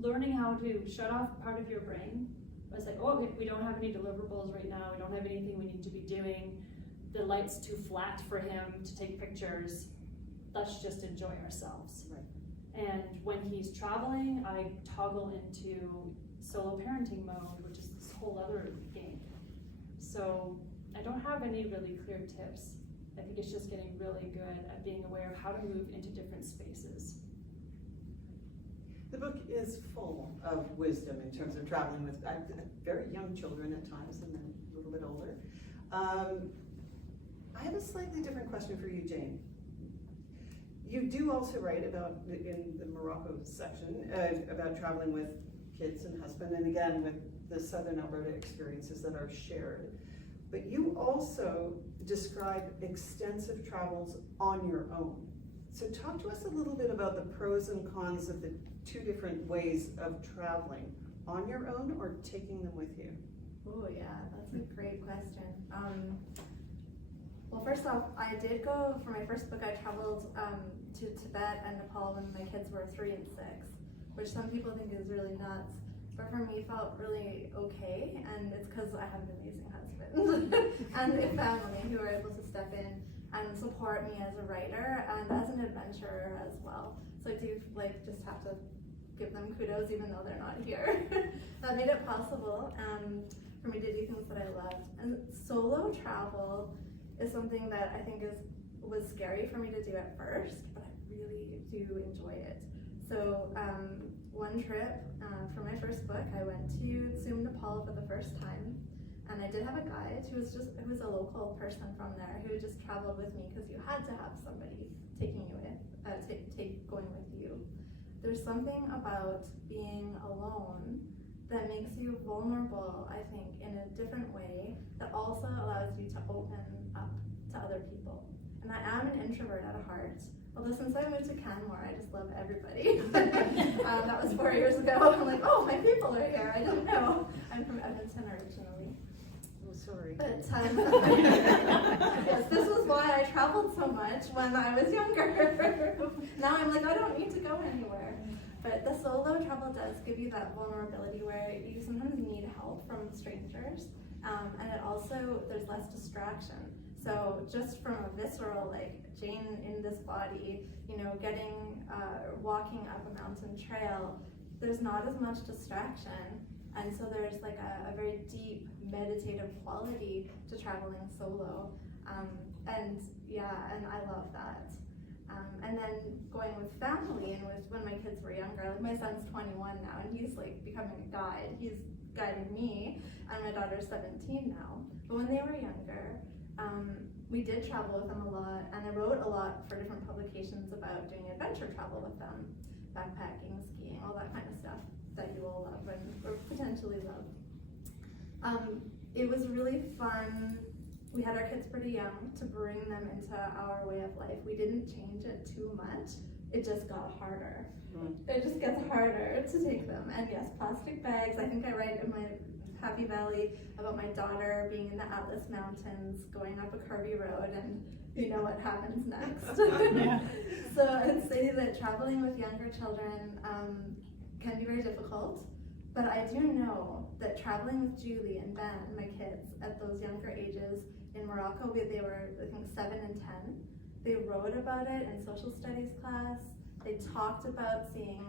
learning how to shut off part of your brain. It's like, oh, we don't have any deliverables right now, we don't have anything we need to be doing, the light's too flat for him to take pictures, let's just enjoy ourselves. Right. And when he's traveling, I toggle into solo parenting mode, which is this whole other game. So I don't have any really clear tips. I think it's just getting really good at being aware of how to move into different spaces. The book is full of wisdom in terms of traveling with very young children at times, and then a little bit older. I have a slightly different question for you, Jane. You do also write about, in the Morocco section, about traveling with kids and husband, and again with the Southern Alberta experiences that are shared. But you also describe extensive travels on your own. So talk to us a little bit about the pros and cons of the two different ways of traveling, on your own or taking them with you. Oh yeah, that's a great question. Well, first off, I did go, for my first book, I traveled to Tibet and Nepal when my kids were 3 and 6, which some people think is really nuts, but for me felt really okay, and it's because I have an amazing husband and a family who are able to step in and support me as a writer and as an adventurer as well. So I do just have to give them kudos even though they're not here. That made it possible for me to do things that I loved. And solo travel is something that I think was scary for me to do at first, but I really do enjoy it. So one trip for my first book, I went to Tsum, Nepal for the first time. And I did have a guide who was a local person from there who just traveled with me because you had to have somebody taking you with, going with you. There's something about being alone that makes you vulnerable, I think, in a different way that also allows you to open up to other people. And I am an introvert at heart, although since I moved to Canmore, I just love everybody. That was 4 years ago. I'm like, oh, my people are here. I didn't know. I'm from Edmonton originally. Sorry. But yes, this is why I traveled so much when I was younger. Now I'm like, I don't need to go anywhere. But the solo travel does give you that vulnerability where you sometimes need help from strangers. And it also, there's less distraction. So just from a visceral, like Jane in this body, walking up a mountain trail, there's not as much distraction. And so there's like a very deep meditative quality to traveling solo. And I love that. And then going with family and with when my kids were younger, like my son's 21 now and he's like becoming a guide. He's guiding me, and my daughter's 17 now. But when they were younger, we did travel with them a lot, and I wrote a lot for different publications about doing adventure travel with them, backpacking, skiing, all that kind of stuff that you all love or potentially love. It was really fun. We had our kids pretty young to bring them into our way of life. We didn't change it too much. It just got harder. It just gets harder to take them. And yes, plastic bags. I think I write in my Happy Valley about my daughter being in the Atlas Mountains, going up a curvy road, and you know what happens next. Yeah. So I'd say that traveling with younger children can be very difficult. But I do know that traveling with Julie and Ben, my kids, at those younger ages in Morocco, they were, I think, 7 and 10. They wrote about it in social studies class. They talked about seeing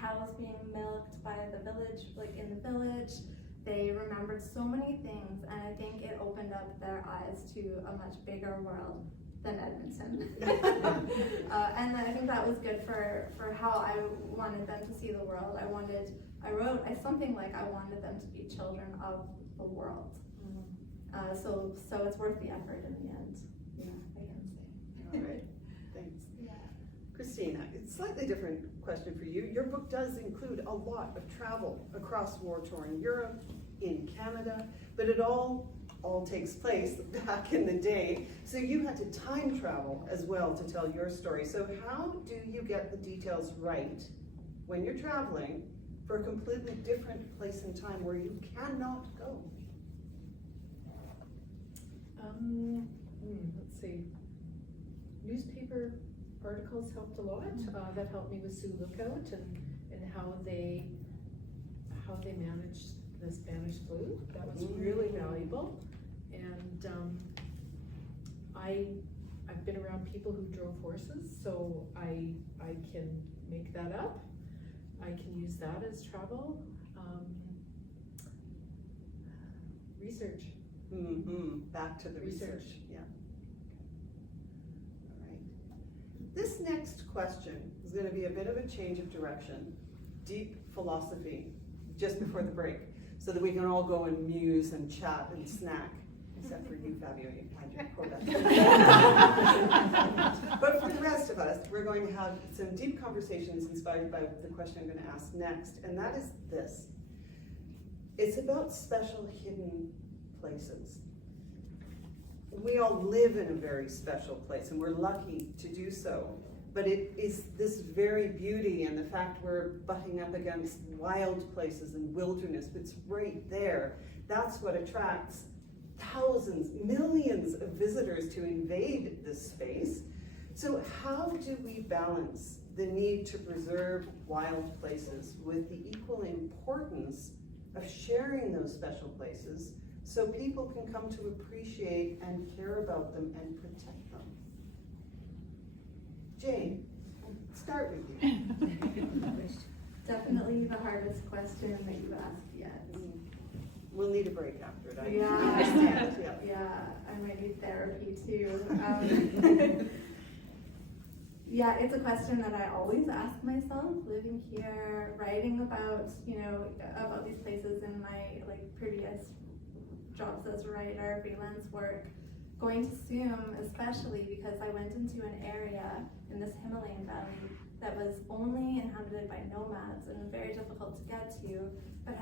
cows being milked by the village, like in the village. They remembered so many things, and I think it opened up their eyes to a much bigger world than Edmonton. And I think that was good for how I wanted them to see the world. I wrote something like I wanted them to be children of the world. So it's worth the effort in the end. Yeah, I can say. All right, thanks. Yeah. Christina, it's a slightly different question for you. Your book does include a lot of travel across war-torn Europe, in Canada, but it all takes place back in the day. So you had to time travel as well to tell your story. So how do you get the details right when you're traveling for a completely different place and time where you cannot go? Let's see. Newspaper articles helped a lot. That helped me with Sioux Lookout and how they managed the Spanish flu. That was really valuable. And I've been around people who drove horses, so I can make that up. I can use that as travel. Research. Back to the research. Yeah. All right. This next question is going to be a bit of a change of direction. Deep philosophy, just before the break, so that we can all go and muse and chat and snack. Except for you, Fabio, you had your Corvette. But for the rest of us, we're going to have some deep conversations inspired by the question I'm going to ask next, and that is this. It's about special hidden places. We all live in a very special place, and we're lucky to do so. But it is this very beauty and the fact we're butting up against wild places and wilderness that's right there. That's what attracts thousands, millions of visitors to invade this space. So how do we balance the need to preserve wild places with the equal importance of sharing those special places so people can come to appreciate and care about them and protect them? Jane, start with you. Definitely the hardest question that you've asked yet. We'll need a break after it. I Yeah. understand. Yeah. Yeah, I might need therapy too. Yeah, it's a question that I always ask myself, living here, writing about, about these places in my previous jobs as a writer, freelance work, going to Sume especially because I went into an area in this Himalayan valley that was only inhabited by nomads and very difficult to get to, but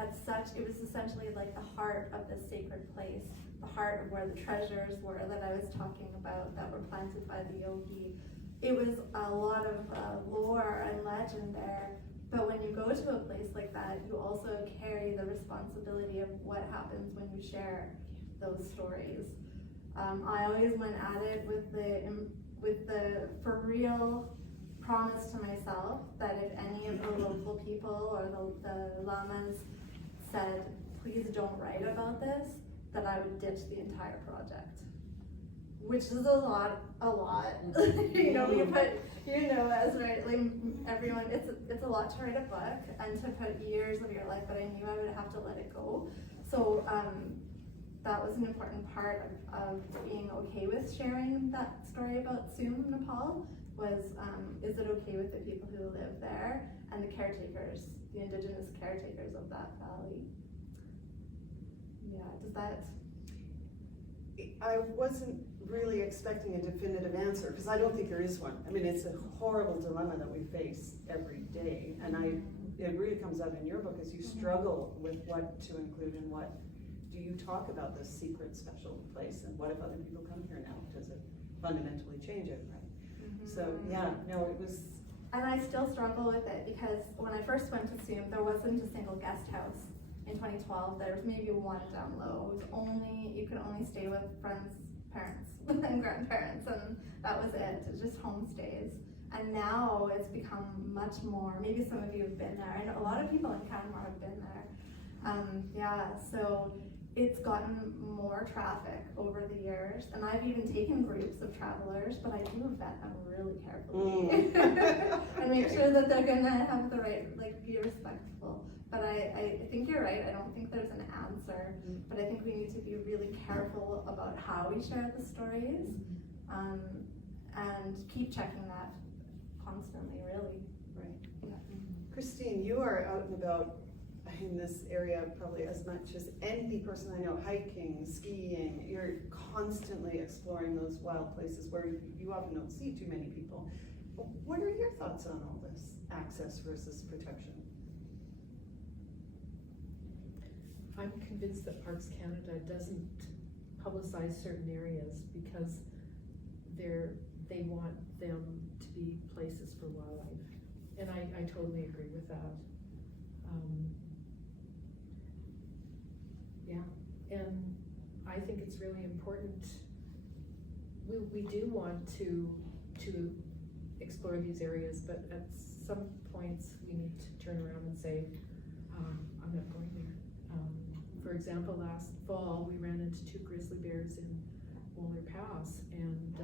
it was essentially like the heart of this sacred place, the heart of where the treasures were that I was talking about that were planted by the yogi. It was a lot of lore and legend there, but when you go to a place like that, you also carry the responsibility of what happens when you share those stories. I always went at it with the for real promise to myself that if any of the local people or the lamas said, please don't write about this, that I would ditch the entire project. which is a lot. You know, you put, you know, as right, like everyone, it's a lot to write a book and to put years of your life, but I knew I would have to let it go. So that was an important part of being okay with sharing that story about Sum, Nepal, was is it okay with the people who live there and the caretakers, the indigenous caretakers of that valley? Yeah, does that? I wasn't really expecting a definitive answer, because I don't think there is one. I mean, it's a horrible dilemma that we face every day, and it really comes out in your book as you struggle with what to include and what. Do you talk about this secret special place, and what if other people come here now? Does it fundamentally change it, right? So yeah, no, it was. And I still struggle with it, because when I first went to Sum, there wasn't a single guest house. In 2012, there was maybe one down low. It was you could only stay with friends' parents and grandparents, and that was it. It was just homestays. And now it's become much more. Maybe some of you have been there. I know a lot of people in Canmore have been there. Yeah, so it's gotten more traffic over the years, and I've even taken groups of travelers, but I do vet them really carefully and make sure that they're gonna have the right, like, be respectful. But I think you're right. I don't think there's an answer, but I think we need to be really careful about how we share the stories, and keep checking that constantly, really. Right. Yeah. Christine, you are out and about in this area probably as much as any person I know, hiking, skiing. You're constantly exploring those wild places where you often don't see too many people. What are your thoughts on all this access versus protection? I'm convinced that Parks Canada doesn't publicize certain areas because they want them to be places for wildlife, and I totally agree with that. Yeah, and I think it's really important. We do want to explore these areas, but at some points we need to turn around and say, I'm not going there. For example, last fall we ran into 2 grizzly bears in Molar Pass, and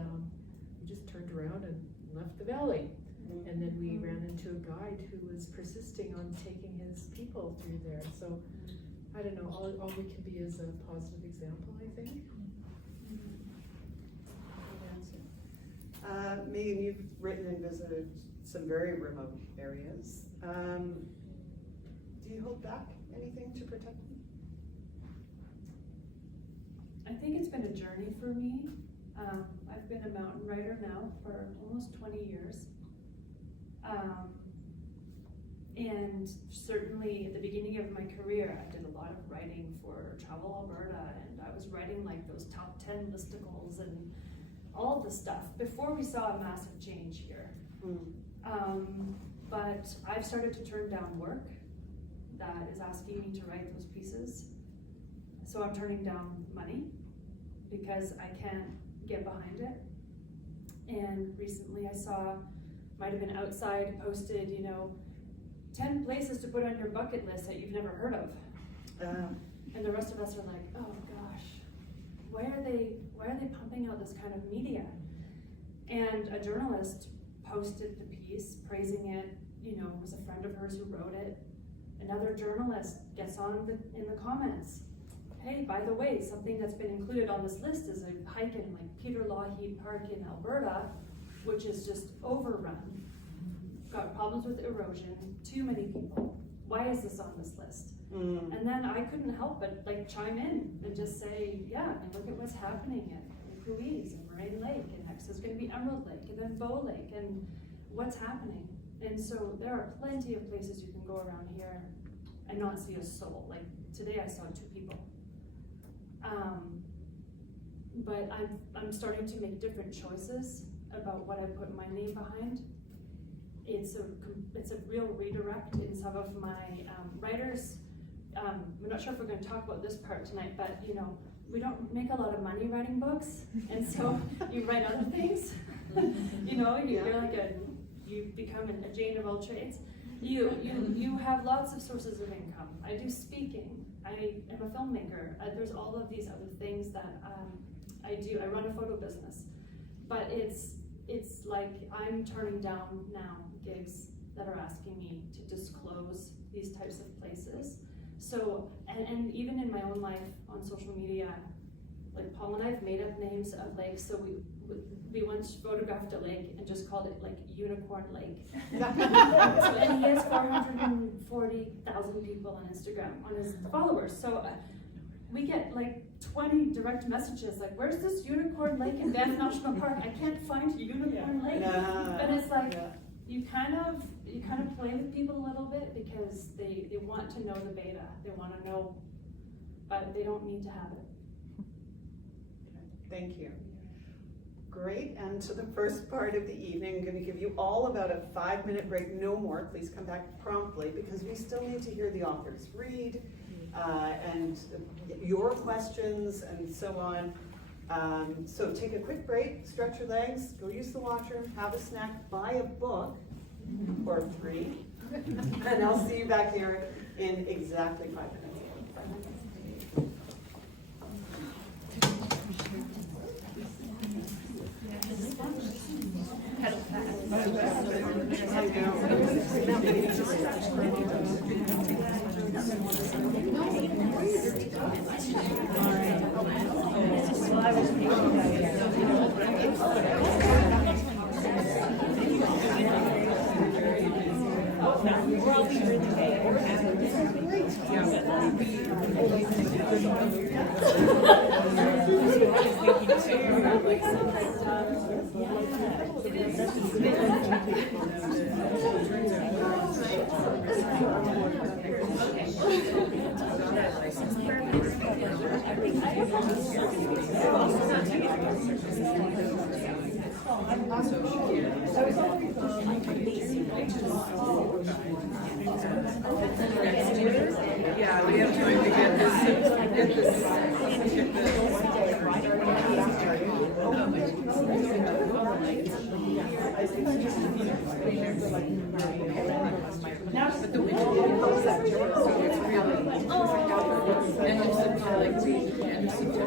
we just turned around and left the valley. And then we ran into a guide who was persisting on taking his people through there. So I don't know, all we can be is a positive example, I think. Megan, you've written and visited some very remote areas. Do you hold back anything to protect them? I think it's been a journey for me. I've been a mountain rider now for almost 20 years. And certainly at the beginning of my career, I did a lot of writing for Travel Alberta, and I was writing like those top 10 listicles and all of the stuff before we saw a massive change here. But I've started to turn down work that is asking me to write those pieces. So I'm turning down money because I can't get behind it. And recently I saw, might have been Outside posted, 10 places to put on your bucket list that you've never heard of. And the rest of us are like, oh gosh, why are they pumping out this kind of media? And a journalist posted the piece, praising it, it was a friend of hers who wrote it. Another journalist gets on in the comments, hey, by the way, something that's been included on this list is a hike in like Peter Lougheed Park in Alberta, which is just overrun. Got problems with erosion, too many people. Why is this on this list? And then I couldn't help but like chime in and just say, yeah, and look at what's happening at Ruiz and Moraine Lake, and next is going to be Emerald Lake, and then Bow Lake, and what's happening. And so there are plenty of places you can go around here and not see a soul. Like today I saw 2 people. But I'm starting to make different choices about what I put my name behind. It's a real redirect in some of my writers. We're not sure if we're going to talk about this part tonight, but we don't make a lot of money writing books, and so you write other things. You're like you become a Jane of all trades. You have lots of sources of income. I do speaking. I am a filmmaker. There's all of these other things that I run a photo business, but it's like I'm turning down now gigs that are asking me to disclose these types of places. So, and even in my own life on social media, like Paul and I have made up names of lakes. So we once photographed a lake and just called it like Unicorn Lake. And he has 440,000 people on Instagram, on his followers. So we get like 20 direct messages like, where's this Unicorn Lake in Banff National Park? I can't find Unicorn Lake. And it's like, you kind of play with people a little bit because they want to know the beta. They want to know, but they don't need to have it. Thank you. Great, and to the first part of the evening, I'm going to give you all about a 5-minute break, no more. Please come back promptly because we still need to hear the authors read and your questions and so on. So take a quick break, stretch your legs, go use the washroom, have a snack, buy a book or 3, and I'll see you back here in exactly 5 minutes. Yeah, we have time to get this. But the winter end of September, like end of September.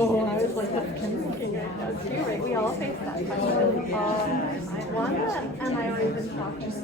Oh, I was like, that's kind of thinking right. We all face that question. One that, and I already been talking to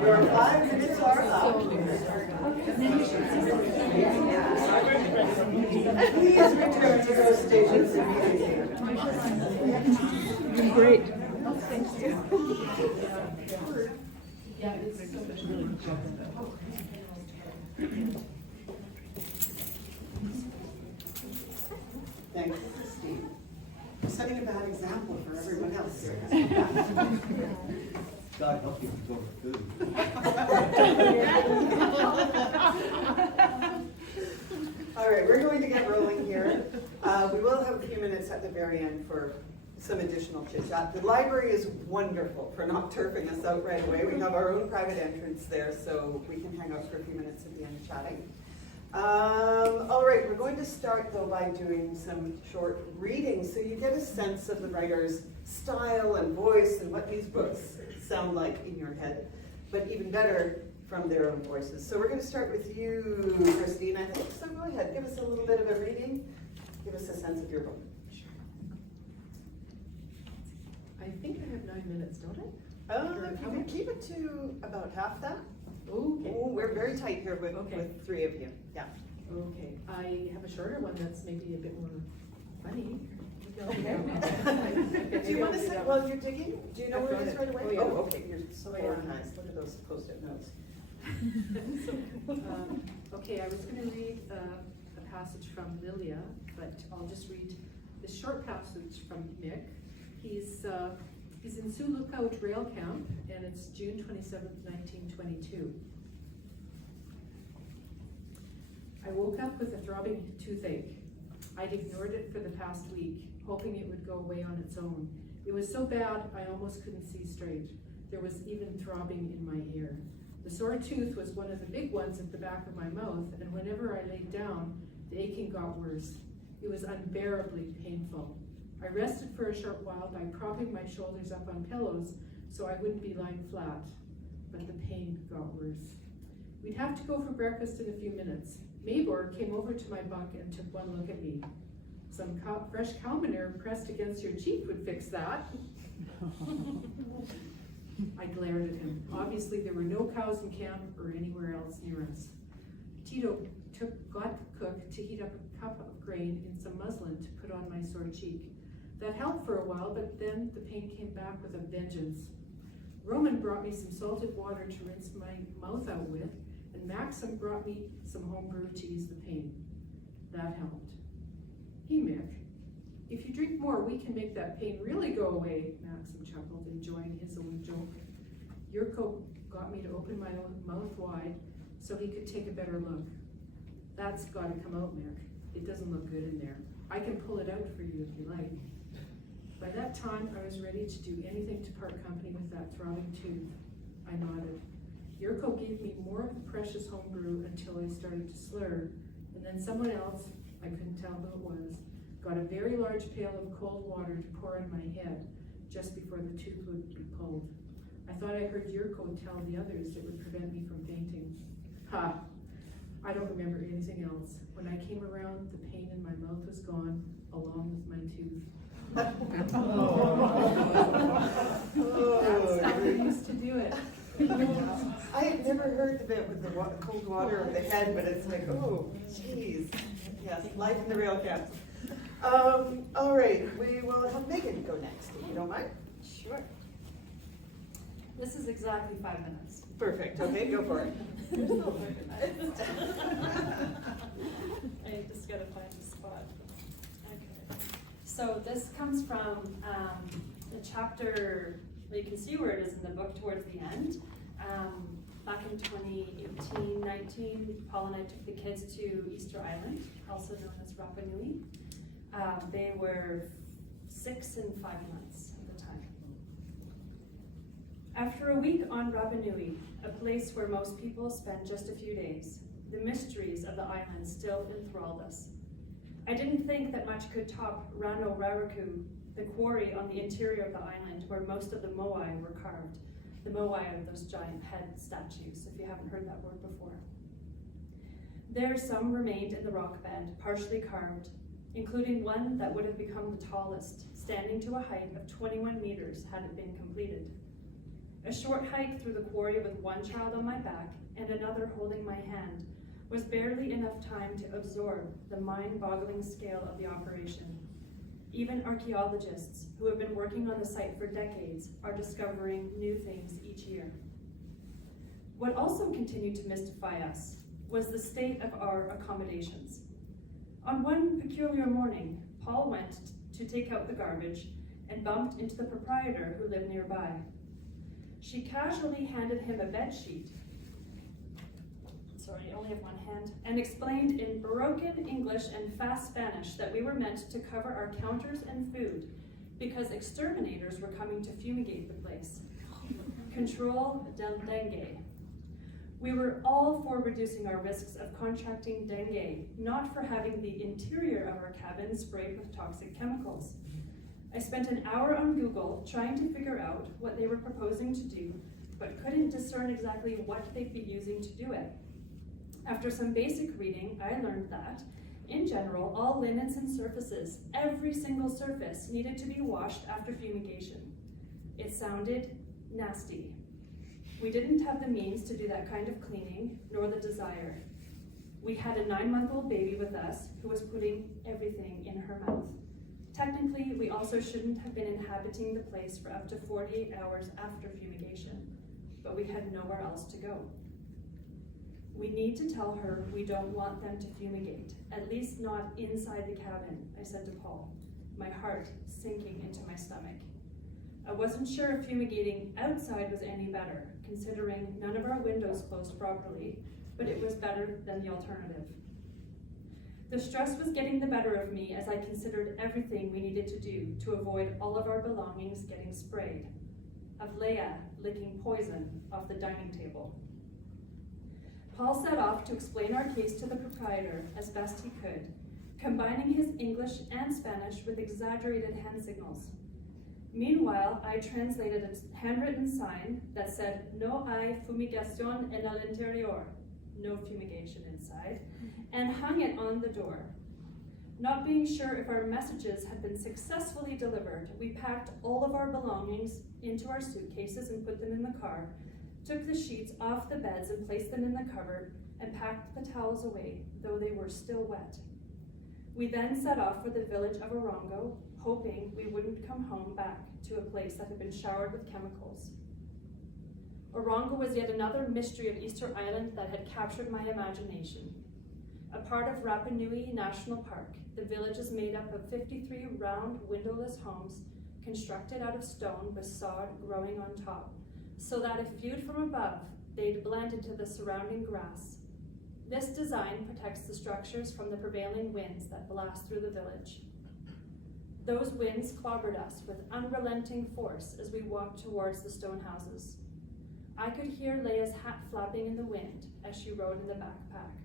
Your 5 minutes are up. Please return to those stations immediately. Great. Thank you, Christine. You're setting a bad example for everyone else here. God help you to go for food. All right, we're going to get rolling here. We will have a few minutes at the very end for some additional chit chat. The library is wonderful for not turfing us out right away. We have our own private entrance there, so we can hang out for a few minutes at the end chatting. All right, we're going to start though by doing some short reading so you get a sense of the writer's style and voice and what these books sound like in your head, but even better from their own voices. So we're going to start with you, Christine, I think. So go ahead, give us a little bit of a reading. Give us a sense of your book. I think I have 9 minutes, don't I? If you could keep it to about half that. Okay. Oh, we're very tight here with, Okay. with 3 of you. Yeah. Okay. I have a shorter one that's maybe a bit more funny. Okay. Do you want to say, while you're digging, do you know I've where got it is it. right away? Oh, yeah. Oh, okay, you're so Oh, yeah. organized. Look at those Post-it notes. Okay, I was going to read a passage from Lilia, but I'll just read this short passage from Mick. He's in Sioux Lookout Rail Camp, and it's June 27th, 1922. I woke up with a throbbing toothache. I'd ignored it for the past week, hoping it would go away on its own, It was so bad I almost couldn't see straight. There was even throbbing in my ear. The sore tooth was one of the big ones at the back of my mouth, and whenever I laid down, the aching got worse. It was unbearably painful. I rested for a short while by propping my shoulders up on pillows so I wouldn't be lying flat, but the pain got worse. We'd have to go for breakfast in a few minutes. Maybor came over to my bunk and took one look at me. Some fresh cow manure pressed against your cheek would fix that. I glared at him. Obviously there were no cows in camp or anywhere else near us. Tito got the cook to heat up a cup of grain in some muslin to put on my sore cheek. That helped for a while, but then the pain came back with a vengeance. Roman brought me some salted water to rinse my mouth out with, and Maxim brought me some home brew to ease the pain. That helped. Hey Mick, if you drink more, we can make that pain really go away, Maxim chuckled, enjoying his own joke. Yurko got me to open my mouth wide so he could take a better look. That's gotta come out, Mick. It doesn't look good in there. I can pull it out for you if you like. By that time, I was ready to do anything to part company with that throbbing tooth. I nodded. Yurko gave me more of the precious homebrew until I started to slur, and then someone else, I couldn't tell who it was, got a very large pail of cold water to pour on my head just before the tooth would be pulled. I thought I heard Yurko tell the others it would prevent me from fainting. Ha! I don't remember anything else. When I came around, the pain in my mouth was gone, along with my tooth. That's how we used to do it. I had never heard the bit with the cold water over the head, but it's like, oh, jeez. Yes, life in the rail camp. All right, we will have Meghan go next, if you don't mind. Sure. This is exactly 5 minutes. Perfect, okay, go for it. You're so organized. I just gotta find the spot. Okay. So this comes from the chapter, well, you can see where it is in the book towards the end. Back in 2018-19, Paul and I took the kids to Easter Island, also known as Rapa Nui. They were 6 and 5 months at the time. After a week on Rapa Nui, a place where most people spend just a few days, the mysteries of the island still enthralled us. I didn't think that much could top Rano Raraku, the quarry on the interior of the island where most of the moai were carved. The moai are those giant head statues, if you haven't heard that word before. There, some remained in the rock bed, partially carved, including one that would have become the tallest, standing to a height of 21 meters had it been completed. A short hike through the quarry with one child on my back and another holding my hand was barely enough time to absorb the mind-boggling scale of the operation. Even archaeologists who have been working on the site for decades are discovering new things each year. What also continued to mystify us was the state of our accommodations. On one peculiar morning, Paul went to take out the garbage and bumped into the proprietor who lived nearby. She casually handed him a bed sheet, sorry, I only have one hand, and explained in broken English and fast Spanish that we were meant to cover our counters and food because exterminators were coming to fumigate the place. Control del dengue. We were all for reducing our risks of contracting dengue, not for having the interior of our cabin sprayed with toxic chemicals. I spent an hour on Google trying to figure out what they were proposing to do, but couldn't discern exactly what they'd be using to do it. After some basic reading, I learned that, in general, all linens and surfaces, every single surface, needed to be washed after fumigation. It sounded nasty. We didn't have the means to do that kind of cleaning, nor the desire. We had a 9-month-old baby with us who was putting everything in her mouth. Technically, we also shouldn't have been inhabiting the place for up to 48 hours after fumigation, but we had nowhere else to go. We need to tell her we don't want them to fumigate, at least not inside the cabin, I said to Paul, my heart sinking into my stomach. I wasn't sure if fumigating outside was any better, considering none of our windows closed properly, but it was better than the alternative. The stress was getting the better of me as I considered everything we needed to do to avoid all of our belongings getting sprayed, of Leia licking poison off the dining table. Paul set off to explain our case to the proprietor as best he could, combining his English and Spanish with exaggerated hand signals. Meanwhile, I translated a handwritten sign that said, "No hay fumigación en el interior," no fumigation inside, and hung it on the door. Not being sure if our messages had been successfully delivered, we packed all of our belongings into our suitcases and put them in the car, took the sheets off the beds and placed them in the cupboard, and packed the towels away, though they were still wet. We then set off for the village of Wrangle, hoping we wouldn't come home back to a place that had been showered with chemicals. Wrangle was yet another mystery of Easter Island that had captured my imagination. A part of Rapa Nui National Park, the village is made up of 53 round, windowless homes constructed out of stone with sod growing on top, so that if viewed from above, they'd blend into the surrounding grass. This design protects the structures from the prevailing winds that blast through the village. Those winds clobbered us with unrelenting force as we walked towards the stone houses. I could hear Leia's hat flapping in the wind as she rode in the backpack.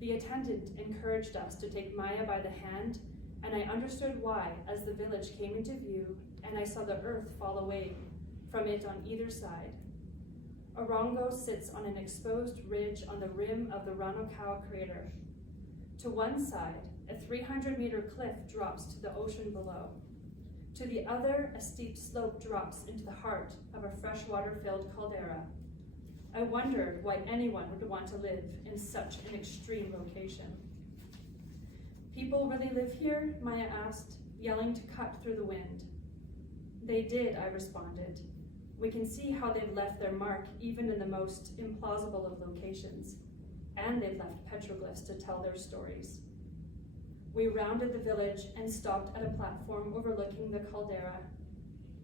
The attendant encouraged us to take Maya by the hand, and I understood why as the village came into view and I saw the earth fall away from it on either side. Wrangle sits on an exposed ridge on the rim of the Ranokau crater. To one side, a 300-meter cliff drops to the ocean below. To the other, a steep slope drops into the heart of a freshwater-filled caldera. I wondered why anyone would want to live in such an extreme location. "People really live here?" Maya asked, yelling to cut through the wind. "They did," I responded. "We can see how they've left their mark even in the most implausible of locations, and they've left petroglyphs to tell their stories." We rounded the village and stopped at a platform overlooking the caldera.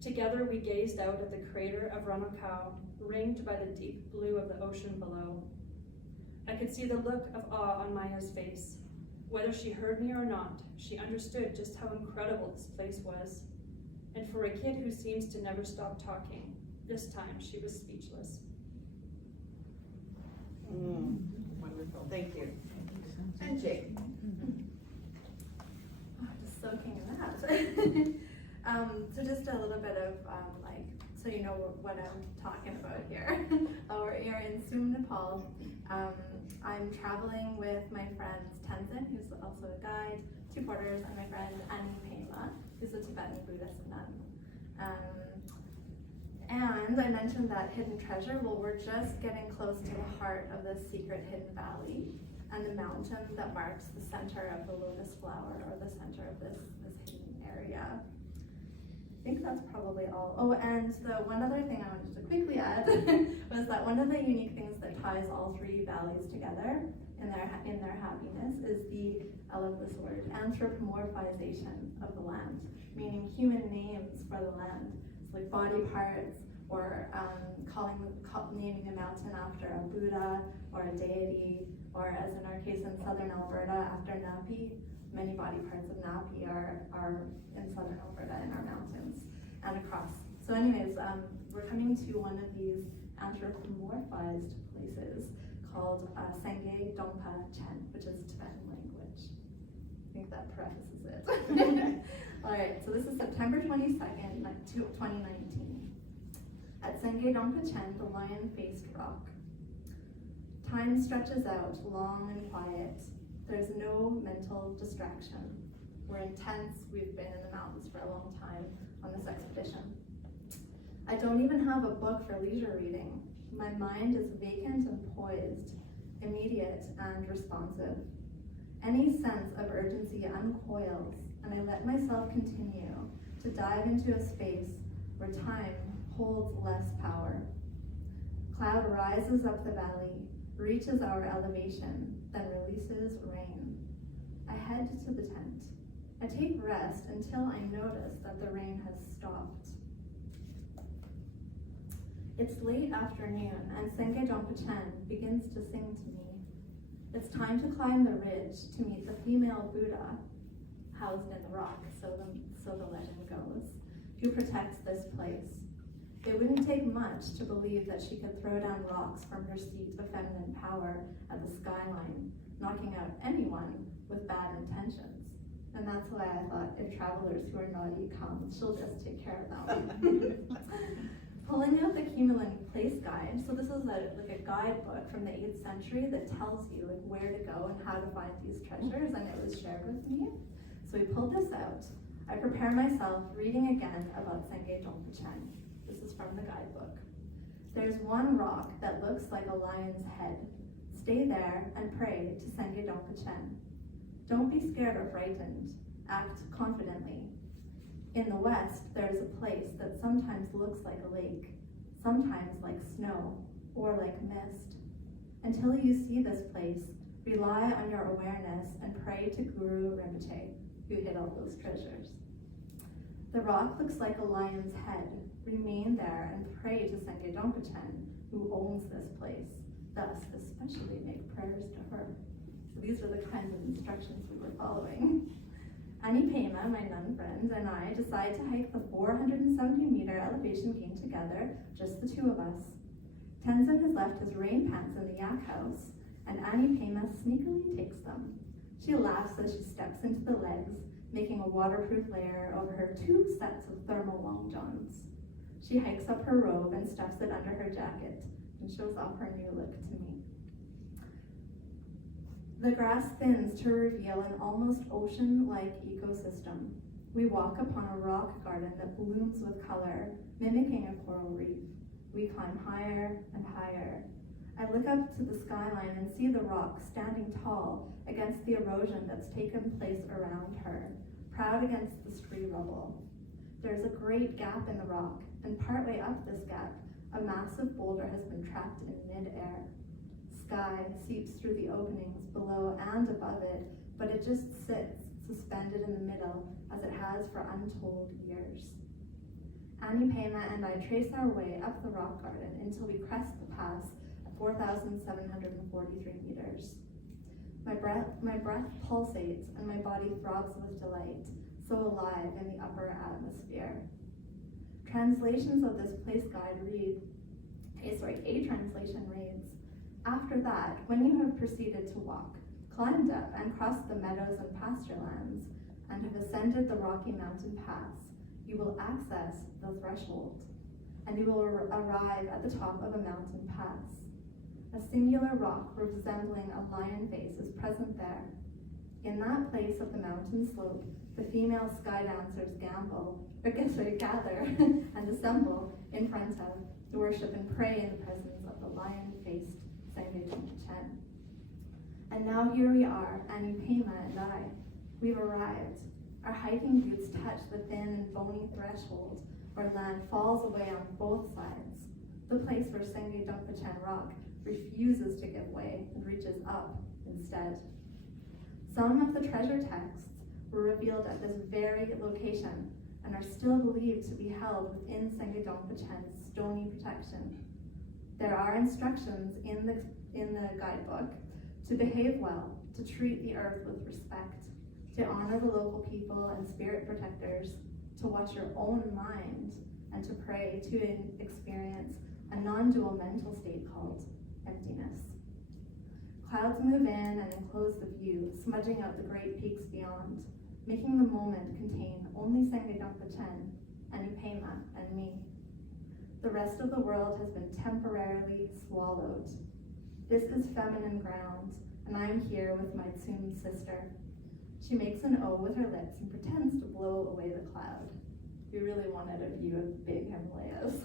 Together we gazed out at the crater of Ranokau, ringed by the deep blue of the ocean below. I could see the look of awe on Maya's face. Whether she heard me or not, she understood just how incredible this place was. And for a kid who seems to never stop talking, this time she was speechless. Wonderful, thank you. And Jane. Just soaking in that. So just a little bit of so you know what I'm talking about here. We're here in Sum, Nepal. I'm traveling with my friend Tenzin, who's also a guide, 2 porters, and my friend Annie Pema, who's a Tibetan Buddhist nun. And I mentioned that hidden treasure. Well, we're just getting close to the heart of this secret hidden valley and the mountain that marks the center of the lotus flower, or the center of this hidden area. I think that's probably all. Oh, and the one other thing I wanted to quickly add was that one of the unique things that ties all 3 valleys together in their happiness is the, I love this word, anthropomorphization of the land, meaning human names for the land. So like body parts, or naming a mountain after a Buddha or a deity, or as in our case in southern Alberta, after Napi. Many body parts of Napi are in southern Alberta in our mountains and across. So anyways, we're coming to one of these anthropomorphized places called Senge Dongpa Chen, which is Tibetan language. I think that prefaces it. All right, so this is September 22nd, 2019. At Senge Dongpa Chen, the lion-faced rock. Time stretches out, long and quiet. There's no mental distraction. We're intense. We've been in the mountains for a long time on this expedition. I don't even have a book for leisure reading. My mind is vacant and poised, immediate and responsive. Any sense of urgency uncoils, and I let myself continue to dive into a space where time holds less power. Cloud rises up the valley, reaches our elevation, then releases rain. I head to the tent. I take rest until I notice that the rain has stopped. It's late afternoon, and Senge Dongpa Chen begins to sing to me. It's time to climb the ridge to meet the female Buddha housed in the rock, so the legend goes, who protects this place. It wouldn't take much to believe that she could throw down rocks from her seat of feminine power at the skyline, knocking out anyone with bad intentions. And that's why I thought, if travelers who are naughty come, she'll just take care of them. Pulling out the Cumulin Place Guide, so this is like a guidebook from the 8th century that tells you like where to go and how to find these treasures, and it was shared with me. So we pulled this out. I prepare myself reading again about Senge Dongpachen. This is from the guidebook. There's one rock that looks like a lion's head. Stay there and pray to Senge Dongpachen. Don't be scared or frightened. Act confidently. In the west, there's a place that sometimes looks like a lake, sometimes like snow, or like mist. Until you see this place, rely on your awareness and pray to Guru Rinpoche, who hid all those treasures. The rock looks like a lion's head. Remain there and pray to Senge Dongpachen, who owns this place. Thus, especially make prayers to her. So these were the kinds of instructions we were following. Annie Pema, my nun friend, and I decide to hike the 470-meter elevation gain together, just the two of us. Tenzin has left his rain pants in the yak house, and Annie Pema sneakily takes them. She laughs as she steps into the legs, making a waterproof layer over her 2 sets of thermal long johns. She hikes up her robe and stuffs it under her jacket, and shows off her new look to me. The grass thins to reveal an almost ocean-like ecosystem. We walk upon a rock garden that blooms with color, mimicking a coral reef. We climb higher and higher. I look up to the skyline and see the rock standing tall against the erosion that's taken place around her, proud against the scree rubble. There's a great gap in the rock, and partway up this gap, a massive boulder has been trapped in mid-air. Sky seeps through the openings below and above it, but it just sits suspended in the middle as it has for untold years. Annie Pema and I trace our way up the rock garden until we crest the pass at 4,743 meters. My breath pulsates and my body throbs with delight, so alive in the upper atmosphere. Translations of this place guide read, a translation reads, after that, when you have proceeded to walk, climbed up and crossed the meadows and pasture lands, and have ascended the rocky mountain pass, you will access the threshold, and you will arrive at the top of a mountain pass. A singular rock resembling a lion face is present there. In that place of the mountain slope, the female sky dancers gather and assemble in front of, to worship and pray in the presence of the lion-faced Senge Dongpachen. And now here we are, Annie Pema and I. We've arrived. Our hiking boots touch the thin and bony threshold where land falls away on both sides. The place where Senge Dongpachen rock refuses to give way and reaches up instead. Some of the treasure texts were revealed at this very location and are still believed to be held within Senge Dongpachen's stony protection. There are instructions in the guidebook to behave well, to treat the earth with respect, to honor the local people and spirit protectors, to watch your own mind, and to pray to experience a non-dual mental state called emptiness. Clouds move in and enclose the view, smudging out the great peaks beyond, making the moment contain only Senge Dongpachen, Annie Pema, and me. The rest of the world has been temporarily swallowed. This is feminine ground, and I am here with my Tsum sister. She makes an O with her lips and pretends to blow away the cloud. We really wanted a view of the big Himalayas.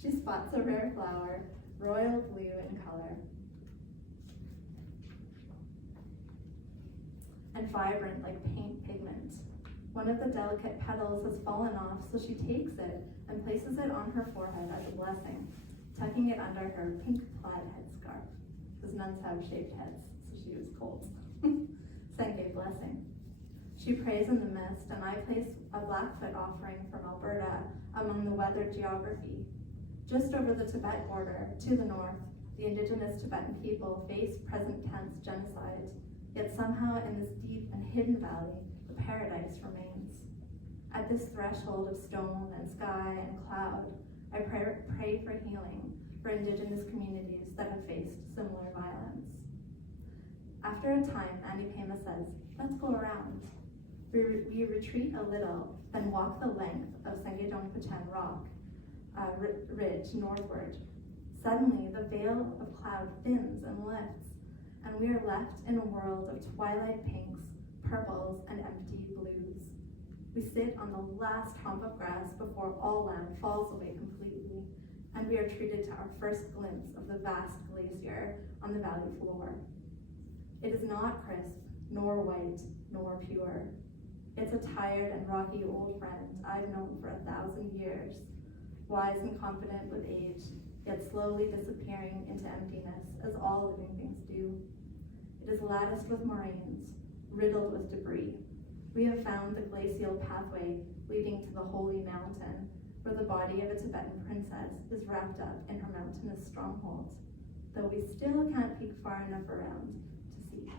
She spots a rare flower, royal blue in color, and vibrant like paint pigment. One of the delicate petals has fallen off, so she takes it and places it on her forehead as a blessing, tucking it under her pink plaid headscarf, because nuns have shaved heads, so she was cold. Senge blessing. She prays in the mist, and I place a Blackfoot offering from Alberta among the weathered geography. Just over the Tibet border, to the north, The indigenous Tibetan people face present tense genocide, yet somehow in this deep and hidden valley, the paradise remains. At this threshold of stone and sky and cloud, I pray for healing for indigenous communities that have faced similar violence. After a time, Annie Pema says, let's go around. We retreat a little, then walk the length of Sangedong-Pachan Rock Ridge northward. Suddenly, the veil of cloud thins and lifts, and we are left in a world of twilight pinks, purples, and empty blues. We sit on the last hump of grass before all land falls away completely, and we are treated to our first glimpse of the vast glacier on the valley floor. It is not crisp, nor white, nor pure. It's a tired and rocky old friend I've known for 1,000 years, wise and confident with age, yet slowly disappearing into emptiness, as all living things do. It is latticed with moraines, riddled with debris. We have found the glacial pathway leading to the holy mountain, where the body of a Tibetan princess is wrapped up in her mountainous stronghold, though we still can't peek far enough around to see.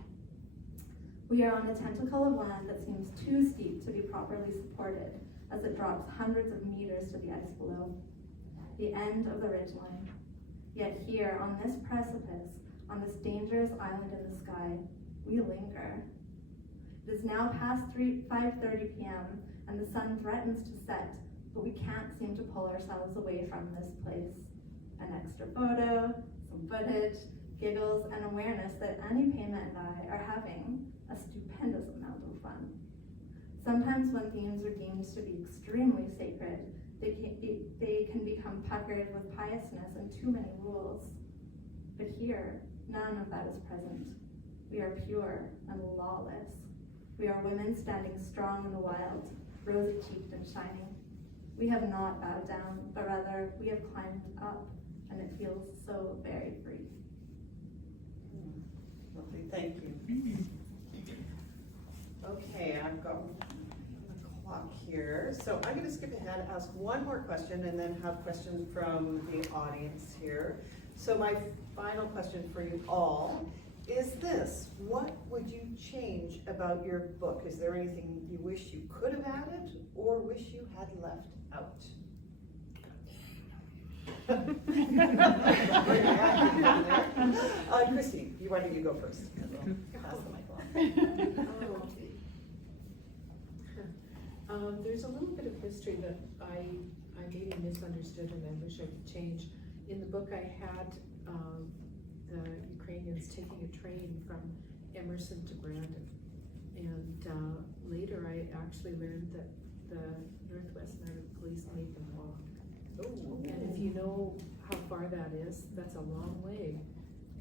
We are on a tentacle of land that seems too steep to be properly supported, as it drops hundreds of meters to the ice below, the end of the ridgeline. Yet here, on this precipice, on this dangerous island in the sky, we linger. It is now past 5:30 p.m., and the sun threatens to set, but we can't seem to pull ourselves away from this place. An extra photo, some footage, giggles, and awareness that Annie Pema and I are having a stupendous amount of fun. Sometimes when themes are deemed to be extremely sacred, they can become puckered with piousness and too many rules. But here, none of that is present. We are pure and lawless. We are women standing strong in the wild, rosy-cheeked and shining. We have not bowed down, but rather we have climbed up, and it feels so very free. Lovely, thank you. Okay, I've got the clock here. So I'm gonna skip ahead, ask one more question, and then have questions from the audience here. So my final question for you all is this: what would you change about your book? Is there anything you wish you could have added or wish you had left out? Christine, why don't you go first? Pass the mic along. There's a little bit of history that I maybe misunderstood and I wish I could change. In the book I had the Ukrainians taking a train from Emerson to Brandon. And later I actually learned that the Northwest Mounted Police made them walk. Ooh. And if you know how far that is, that's a long way.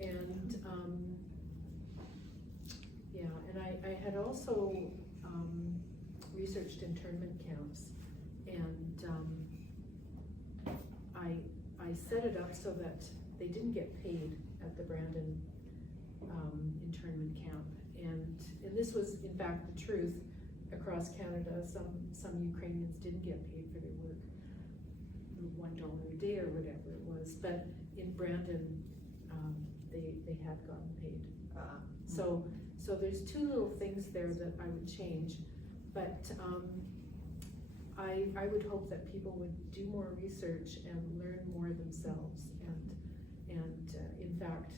And yeah, and I had also researched internment camps, and I set it up so that they didn't get paid at the Brandon internment camp, and this was in fact the truth across Canada. Some Ukrainians didn't get paid for their work, $1 a day or whatever it was, but in Brandon they had gotten paid. So there's two little things there that I would change, but I would hope that people would do more research and learn more themselves, and in fact,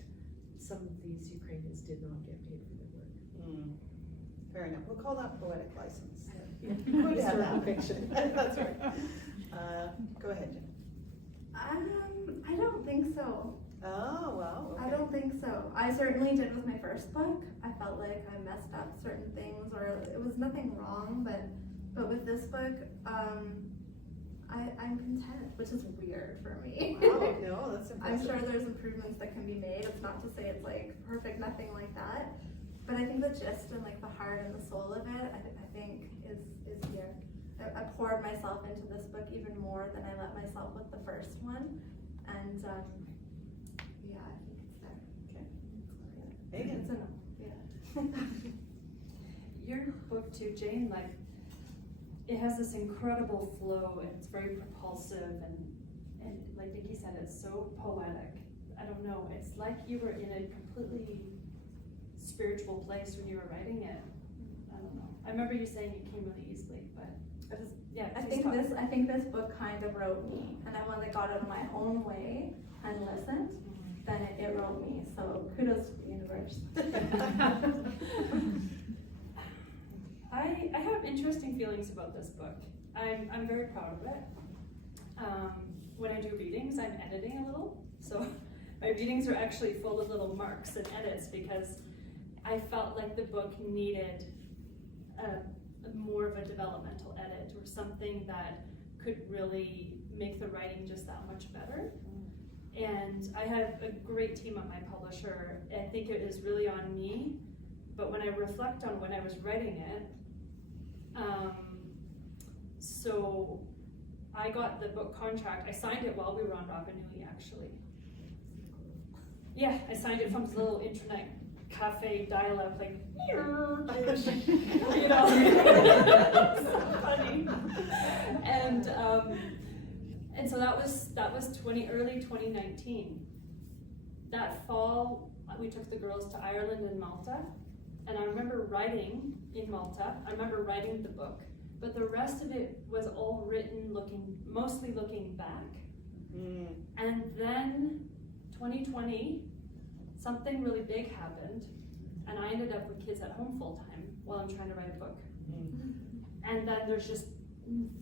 some of these Ukrainians did not get paid for their work. Fair enough. We'll call that poetic license. Yeah. Good to have that. Fiction. That's right. Go ahead, Jen. I don't think so. Oh, wow. Okay. I don't think so. I certainly did with my first book. I felt like I messed up certain things, or it was nothing wrong, but with this book, I'm content, which is weird for me. Wow, no, that's impressive. I'm sure there's improvements that can be made. It's not to say it's like perfect, nothing like that. But I think the gist and like the heart and the soul of it, I think is here. I poured myself into this book even more than I let myself with the first one, and yeah, I think it's there. Okay. Meghan. It's enough. Yeah. Your book too, Jane, like it has this incredible flow and it's very propulsive and like Nikki said, it's so poetic. I don't know, it's like you were in a completely spiritual place when you were writing it. I don't know. I remember you saying it came really easily, but yeah. I think this book kind of wrote me, and then when I got out of my own way and listened, then it wrote me. So kudos to the universe. I have interesting feelings about this book. I'm very proud of it. When I do readings, I'm editing a little, so my readings are actually full of little marks and edits because I felt like the book needed more of a developmental edit or something that could really make the writing just that much better. And I have a great team at my publisher. I think it is really on me, but when I reflect on when I was writing it, so I got the book contract. I signed it while we were on Rapa Nui, actually. Yeah, I signed it from this little internet cafe dial-up, like, you know, so funny. And so that was early 2019. That fall, we took the girls to Ireland and Malta, and I remember writing in Malta. I remember writing the book, but the rest of it was all written mostly looking back. And then 2020, something really big happened, and I ended up with kids at home full time while I'm trying to write a book. And then there's just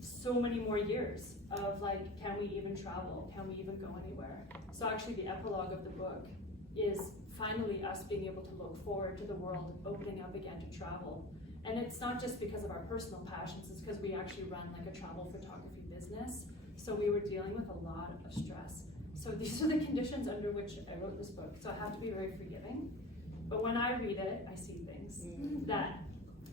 so many more years of like, can we even travel? Can we even go anywhere? So actually the epilogue of the book is finally us being able to look forward to the world opening up again to travel. And it's not just because of our personal passions, it's because we actually run like a travel photography business. So we were dealing with a lot of stress. So these are the conditions under which I wrote this book. So I have to be very forgiving. But when I read it, I see things that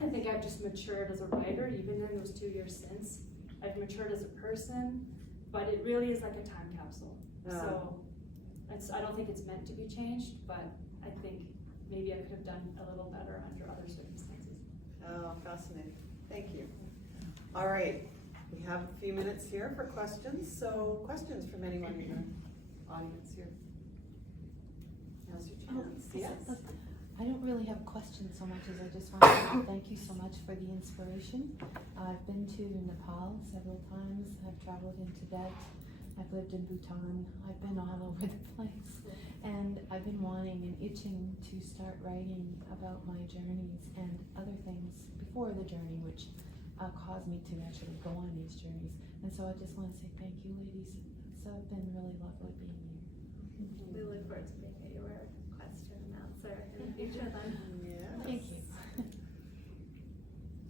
I think I've just matured as a writer, even in those 2 years since. I've matured as a person, but it really is like a time capsule. So I don't think it's meant to be changed, but I think maybe I could have done a little better under other circumstances. Oh, fascinating. Thank you. All right, we have a few minutes here for questions. So questions from anyone in the audience here? Now's your chance. Yes. I don't really have questions so much as I just want to thank you so much for the inspiration. I've been to Nepal several times. I've traveled in Tibet. I've lived in Bhutan. I've been all over the place. And I've been wanting and itching to start writing about my journeys and other things before the journey, which caused me to actually go on these journeys. And so I just want to say thank you, ladies. It's been really lovely being here. We look forward to being your question and answer in the future then. Yes. Thank you.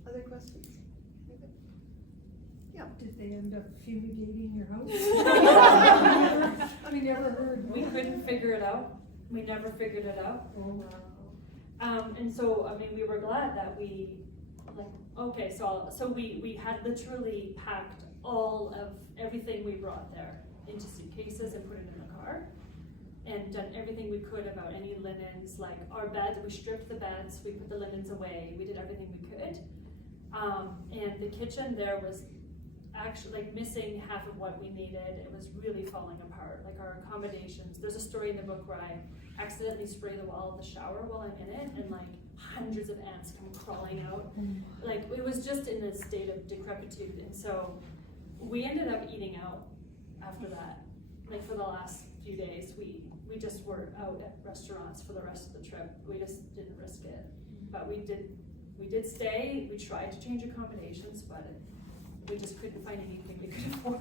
Other questions? Yeah. Did they end up fumigating your house? We never heard. We couldn't figure it out. We never figured it out. Oh, And so, I mean, we were glad that we, like, okay, so we had literally packed all of everything we brought there into suitcases and put it in the car, and done everything we could about any linens, like our bed, we stripped the beds, we put the linens away, we did everything we could. And the kitchen there was actually like missing half of what we needed. It was really falling apart, like our accommodations. There's a story in the book where I accidentally spray the wall of the shower while I'm in it, and like hundreds of ants come crawling out. Like it was just in a state of decrepitude. And so we ended up eating out after that. Like for the last few days, we just were out at restaurants for the rest of the trip. We just didn't risk it. But we did stay. We tried to change accommodations, but we just couldn't find anything we could afford.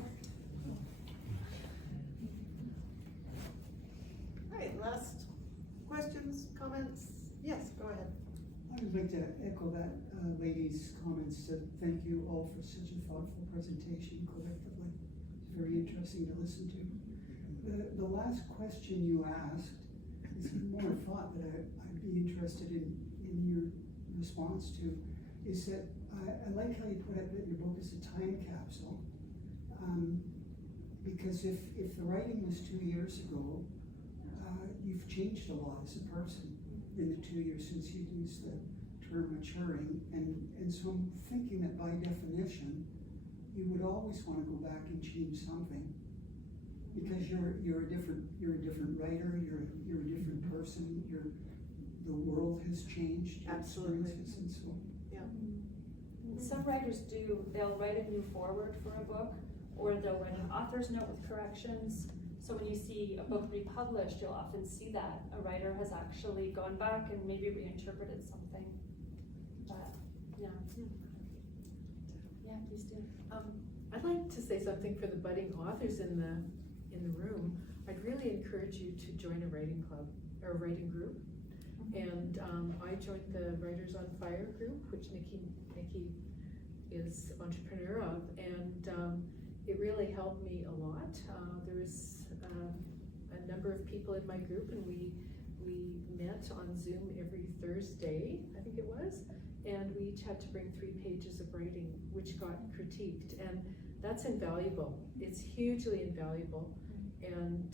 All right, last questions, comments? Yes, go ahead. I would like to echo that lady's comments. Thank you all for such a thoughtful presentation collectively. It's very interesting to listen to. The last question you asked is more a thought that I'd be interested in your response to, is that I like how you put it that your book is a time capsule, because if the writing was 2 years ago, you've changed a lot as a person in the 2 years since you used the term maturing, and so I'm thinking that by definition, you would always want to go back and change something. Because you're a different writer, you're a different person, the world has changed. your Absolutely. experiences, and so. Some writers they'll write a new foreword for a book, or they'll write an author's note with corrections. So when you see a book republished, you'll often see that a writer has actually gone back and maybe reinterpreted something. But, yeah, please do. I'd like to say something for the budding authors in the room. I'd really encourage you to join a writing club or a writing group. And I joined the Writers on Fire group, which Nikki is entrepreneur of, and it really helped me a lot. There was a number of people in my group, and we met on Zoom every Thursday, I think it was, and we each had to bring 3 pages of writing, which got critiqued, and that's invaluable. It's hugely invaluable, and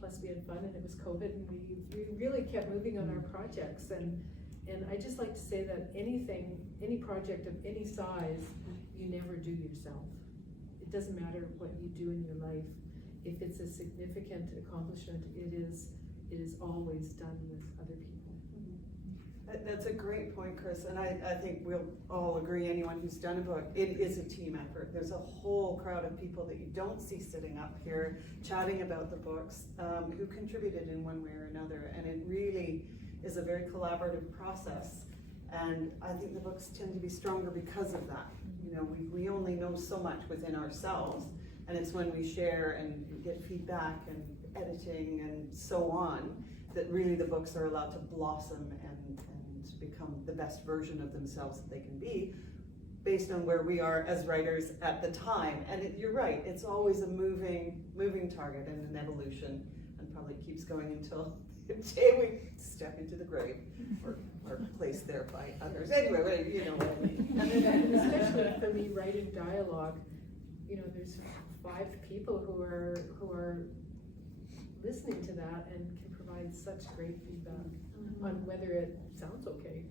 plus we had fun, and it was COVID, and we really kept moving on our projects, and I just like to say that any project of any size, you never do yourself. It doesn't matter what you do in your life. If it's a significant accomplishment, it is always done with other people. That's a great point, Chris, and I think we'll all agree, anyone who's done a book, it is a team effort. There's a whole crowd of people that you don't see sitting up here chatting about the books, who contributed in one way or another, and it really is a very collaborative process. And I think the books tend to be stronger because of that. You know, we only know so much within ourselves, and it's when we share and get feedback and editing and so on that really the books are allowed to blossom and become the best version of themselves that they can be, based on where we are as writers at the time. And you're right, it's always a moving target and an evolution, and probably keeps going until the day we step into the grave or placed there by others. Anyway, you know what I mean. And then, especially for me, writing dialogue, you know, there's 5 people who are listening to that and can provide such great feedback on whether it sounds okay.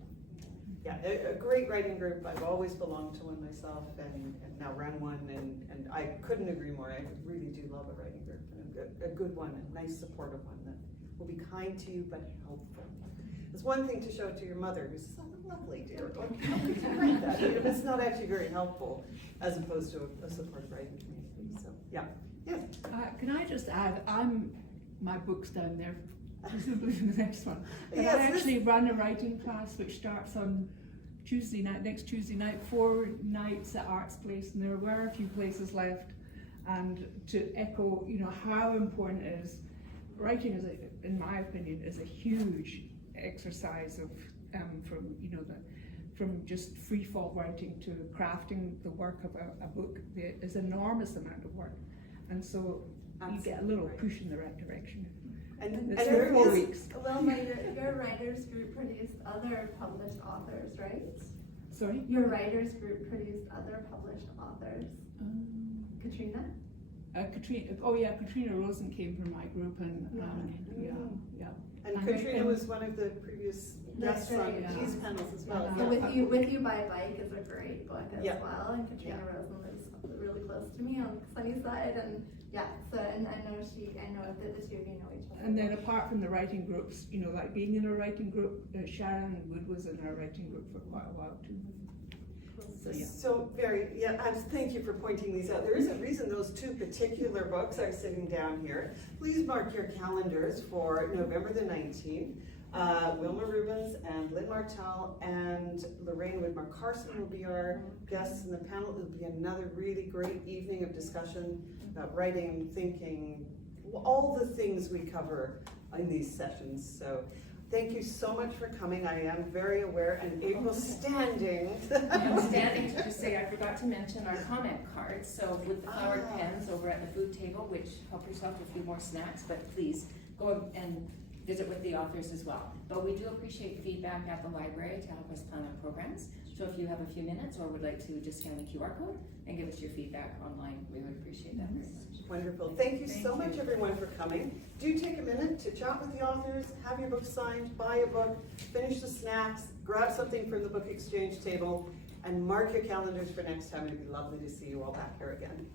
Yeah, a great writing group. I've always belonged to one myself, and now run one, and I couldn't agree more. I really do love a writing group, and a good one, a nice supportive one that will be kind to you but helpful. It's one thing to show it to your mother, who's so lovely, dear. Like, how could you write that? You know, it's not actually very helpful, as opposed to a supportive writing community. So, yeah. Yes. Can I just add, my book's down there, presumably for the next one. But Yes, I actually run a writing class which starts on next Tuesday night, 4 nights at Arts Place, and there were a few places left. And to echo, you know, how important it is, writing in my opinion, is a huge exercise of from just free fall writing to crafting the work of a book. There's an enormous amount of work, and so you get a little push in the right direction. And It's there for 4 is- weeks. Wilma, your writers group produced other published authors, right? Sorry? Your writers group produced other published authors. Katrina? Katrina Rosen came from my group, and And Katrina was one of the previous guests on these panels as well. So With You by Bike is a great book as Yeah. well, and Katrina Rosen lives really close to me on Sunnyside, and and I know that the 2 of you know each other. And then apart from the writing groups, you know, like being in a writing group, Sharon Wood was in our writing group for quite a while too. So yeah. So thank you for pointing these out. There is a reason those 2 particular books are sitting down here. Please mark your calendars for November the 19th. Wilma Rubens and Lynn Martell and Lorraine Woodmark Carson will be our guests in the panel. It'll be another really great evening of discussion about writing, thinking, all the things we cover in these sessions. So thank you so much for coming. I am very aware, and April's standing. I'm standing to just say I forgot to mention our comment cards. So with the flowered pens over at the food table, which help yourself to a few more snacks, but please go and visit with the authors as well. But we do appreciate feedback at the library to help us plan our programs. So if you have a few minutes or would like to just scan the QR code and give us your feedback online, we would appreciate that very much. Wonderful. Thank you so much, everyone, for coming. Do take a minute to chat with the authors, have your book signed, buy a book, finish the snacks, grab something from the book exchange table, and mark your calendars for next time. It'd be lovely to see you all back here again.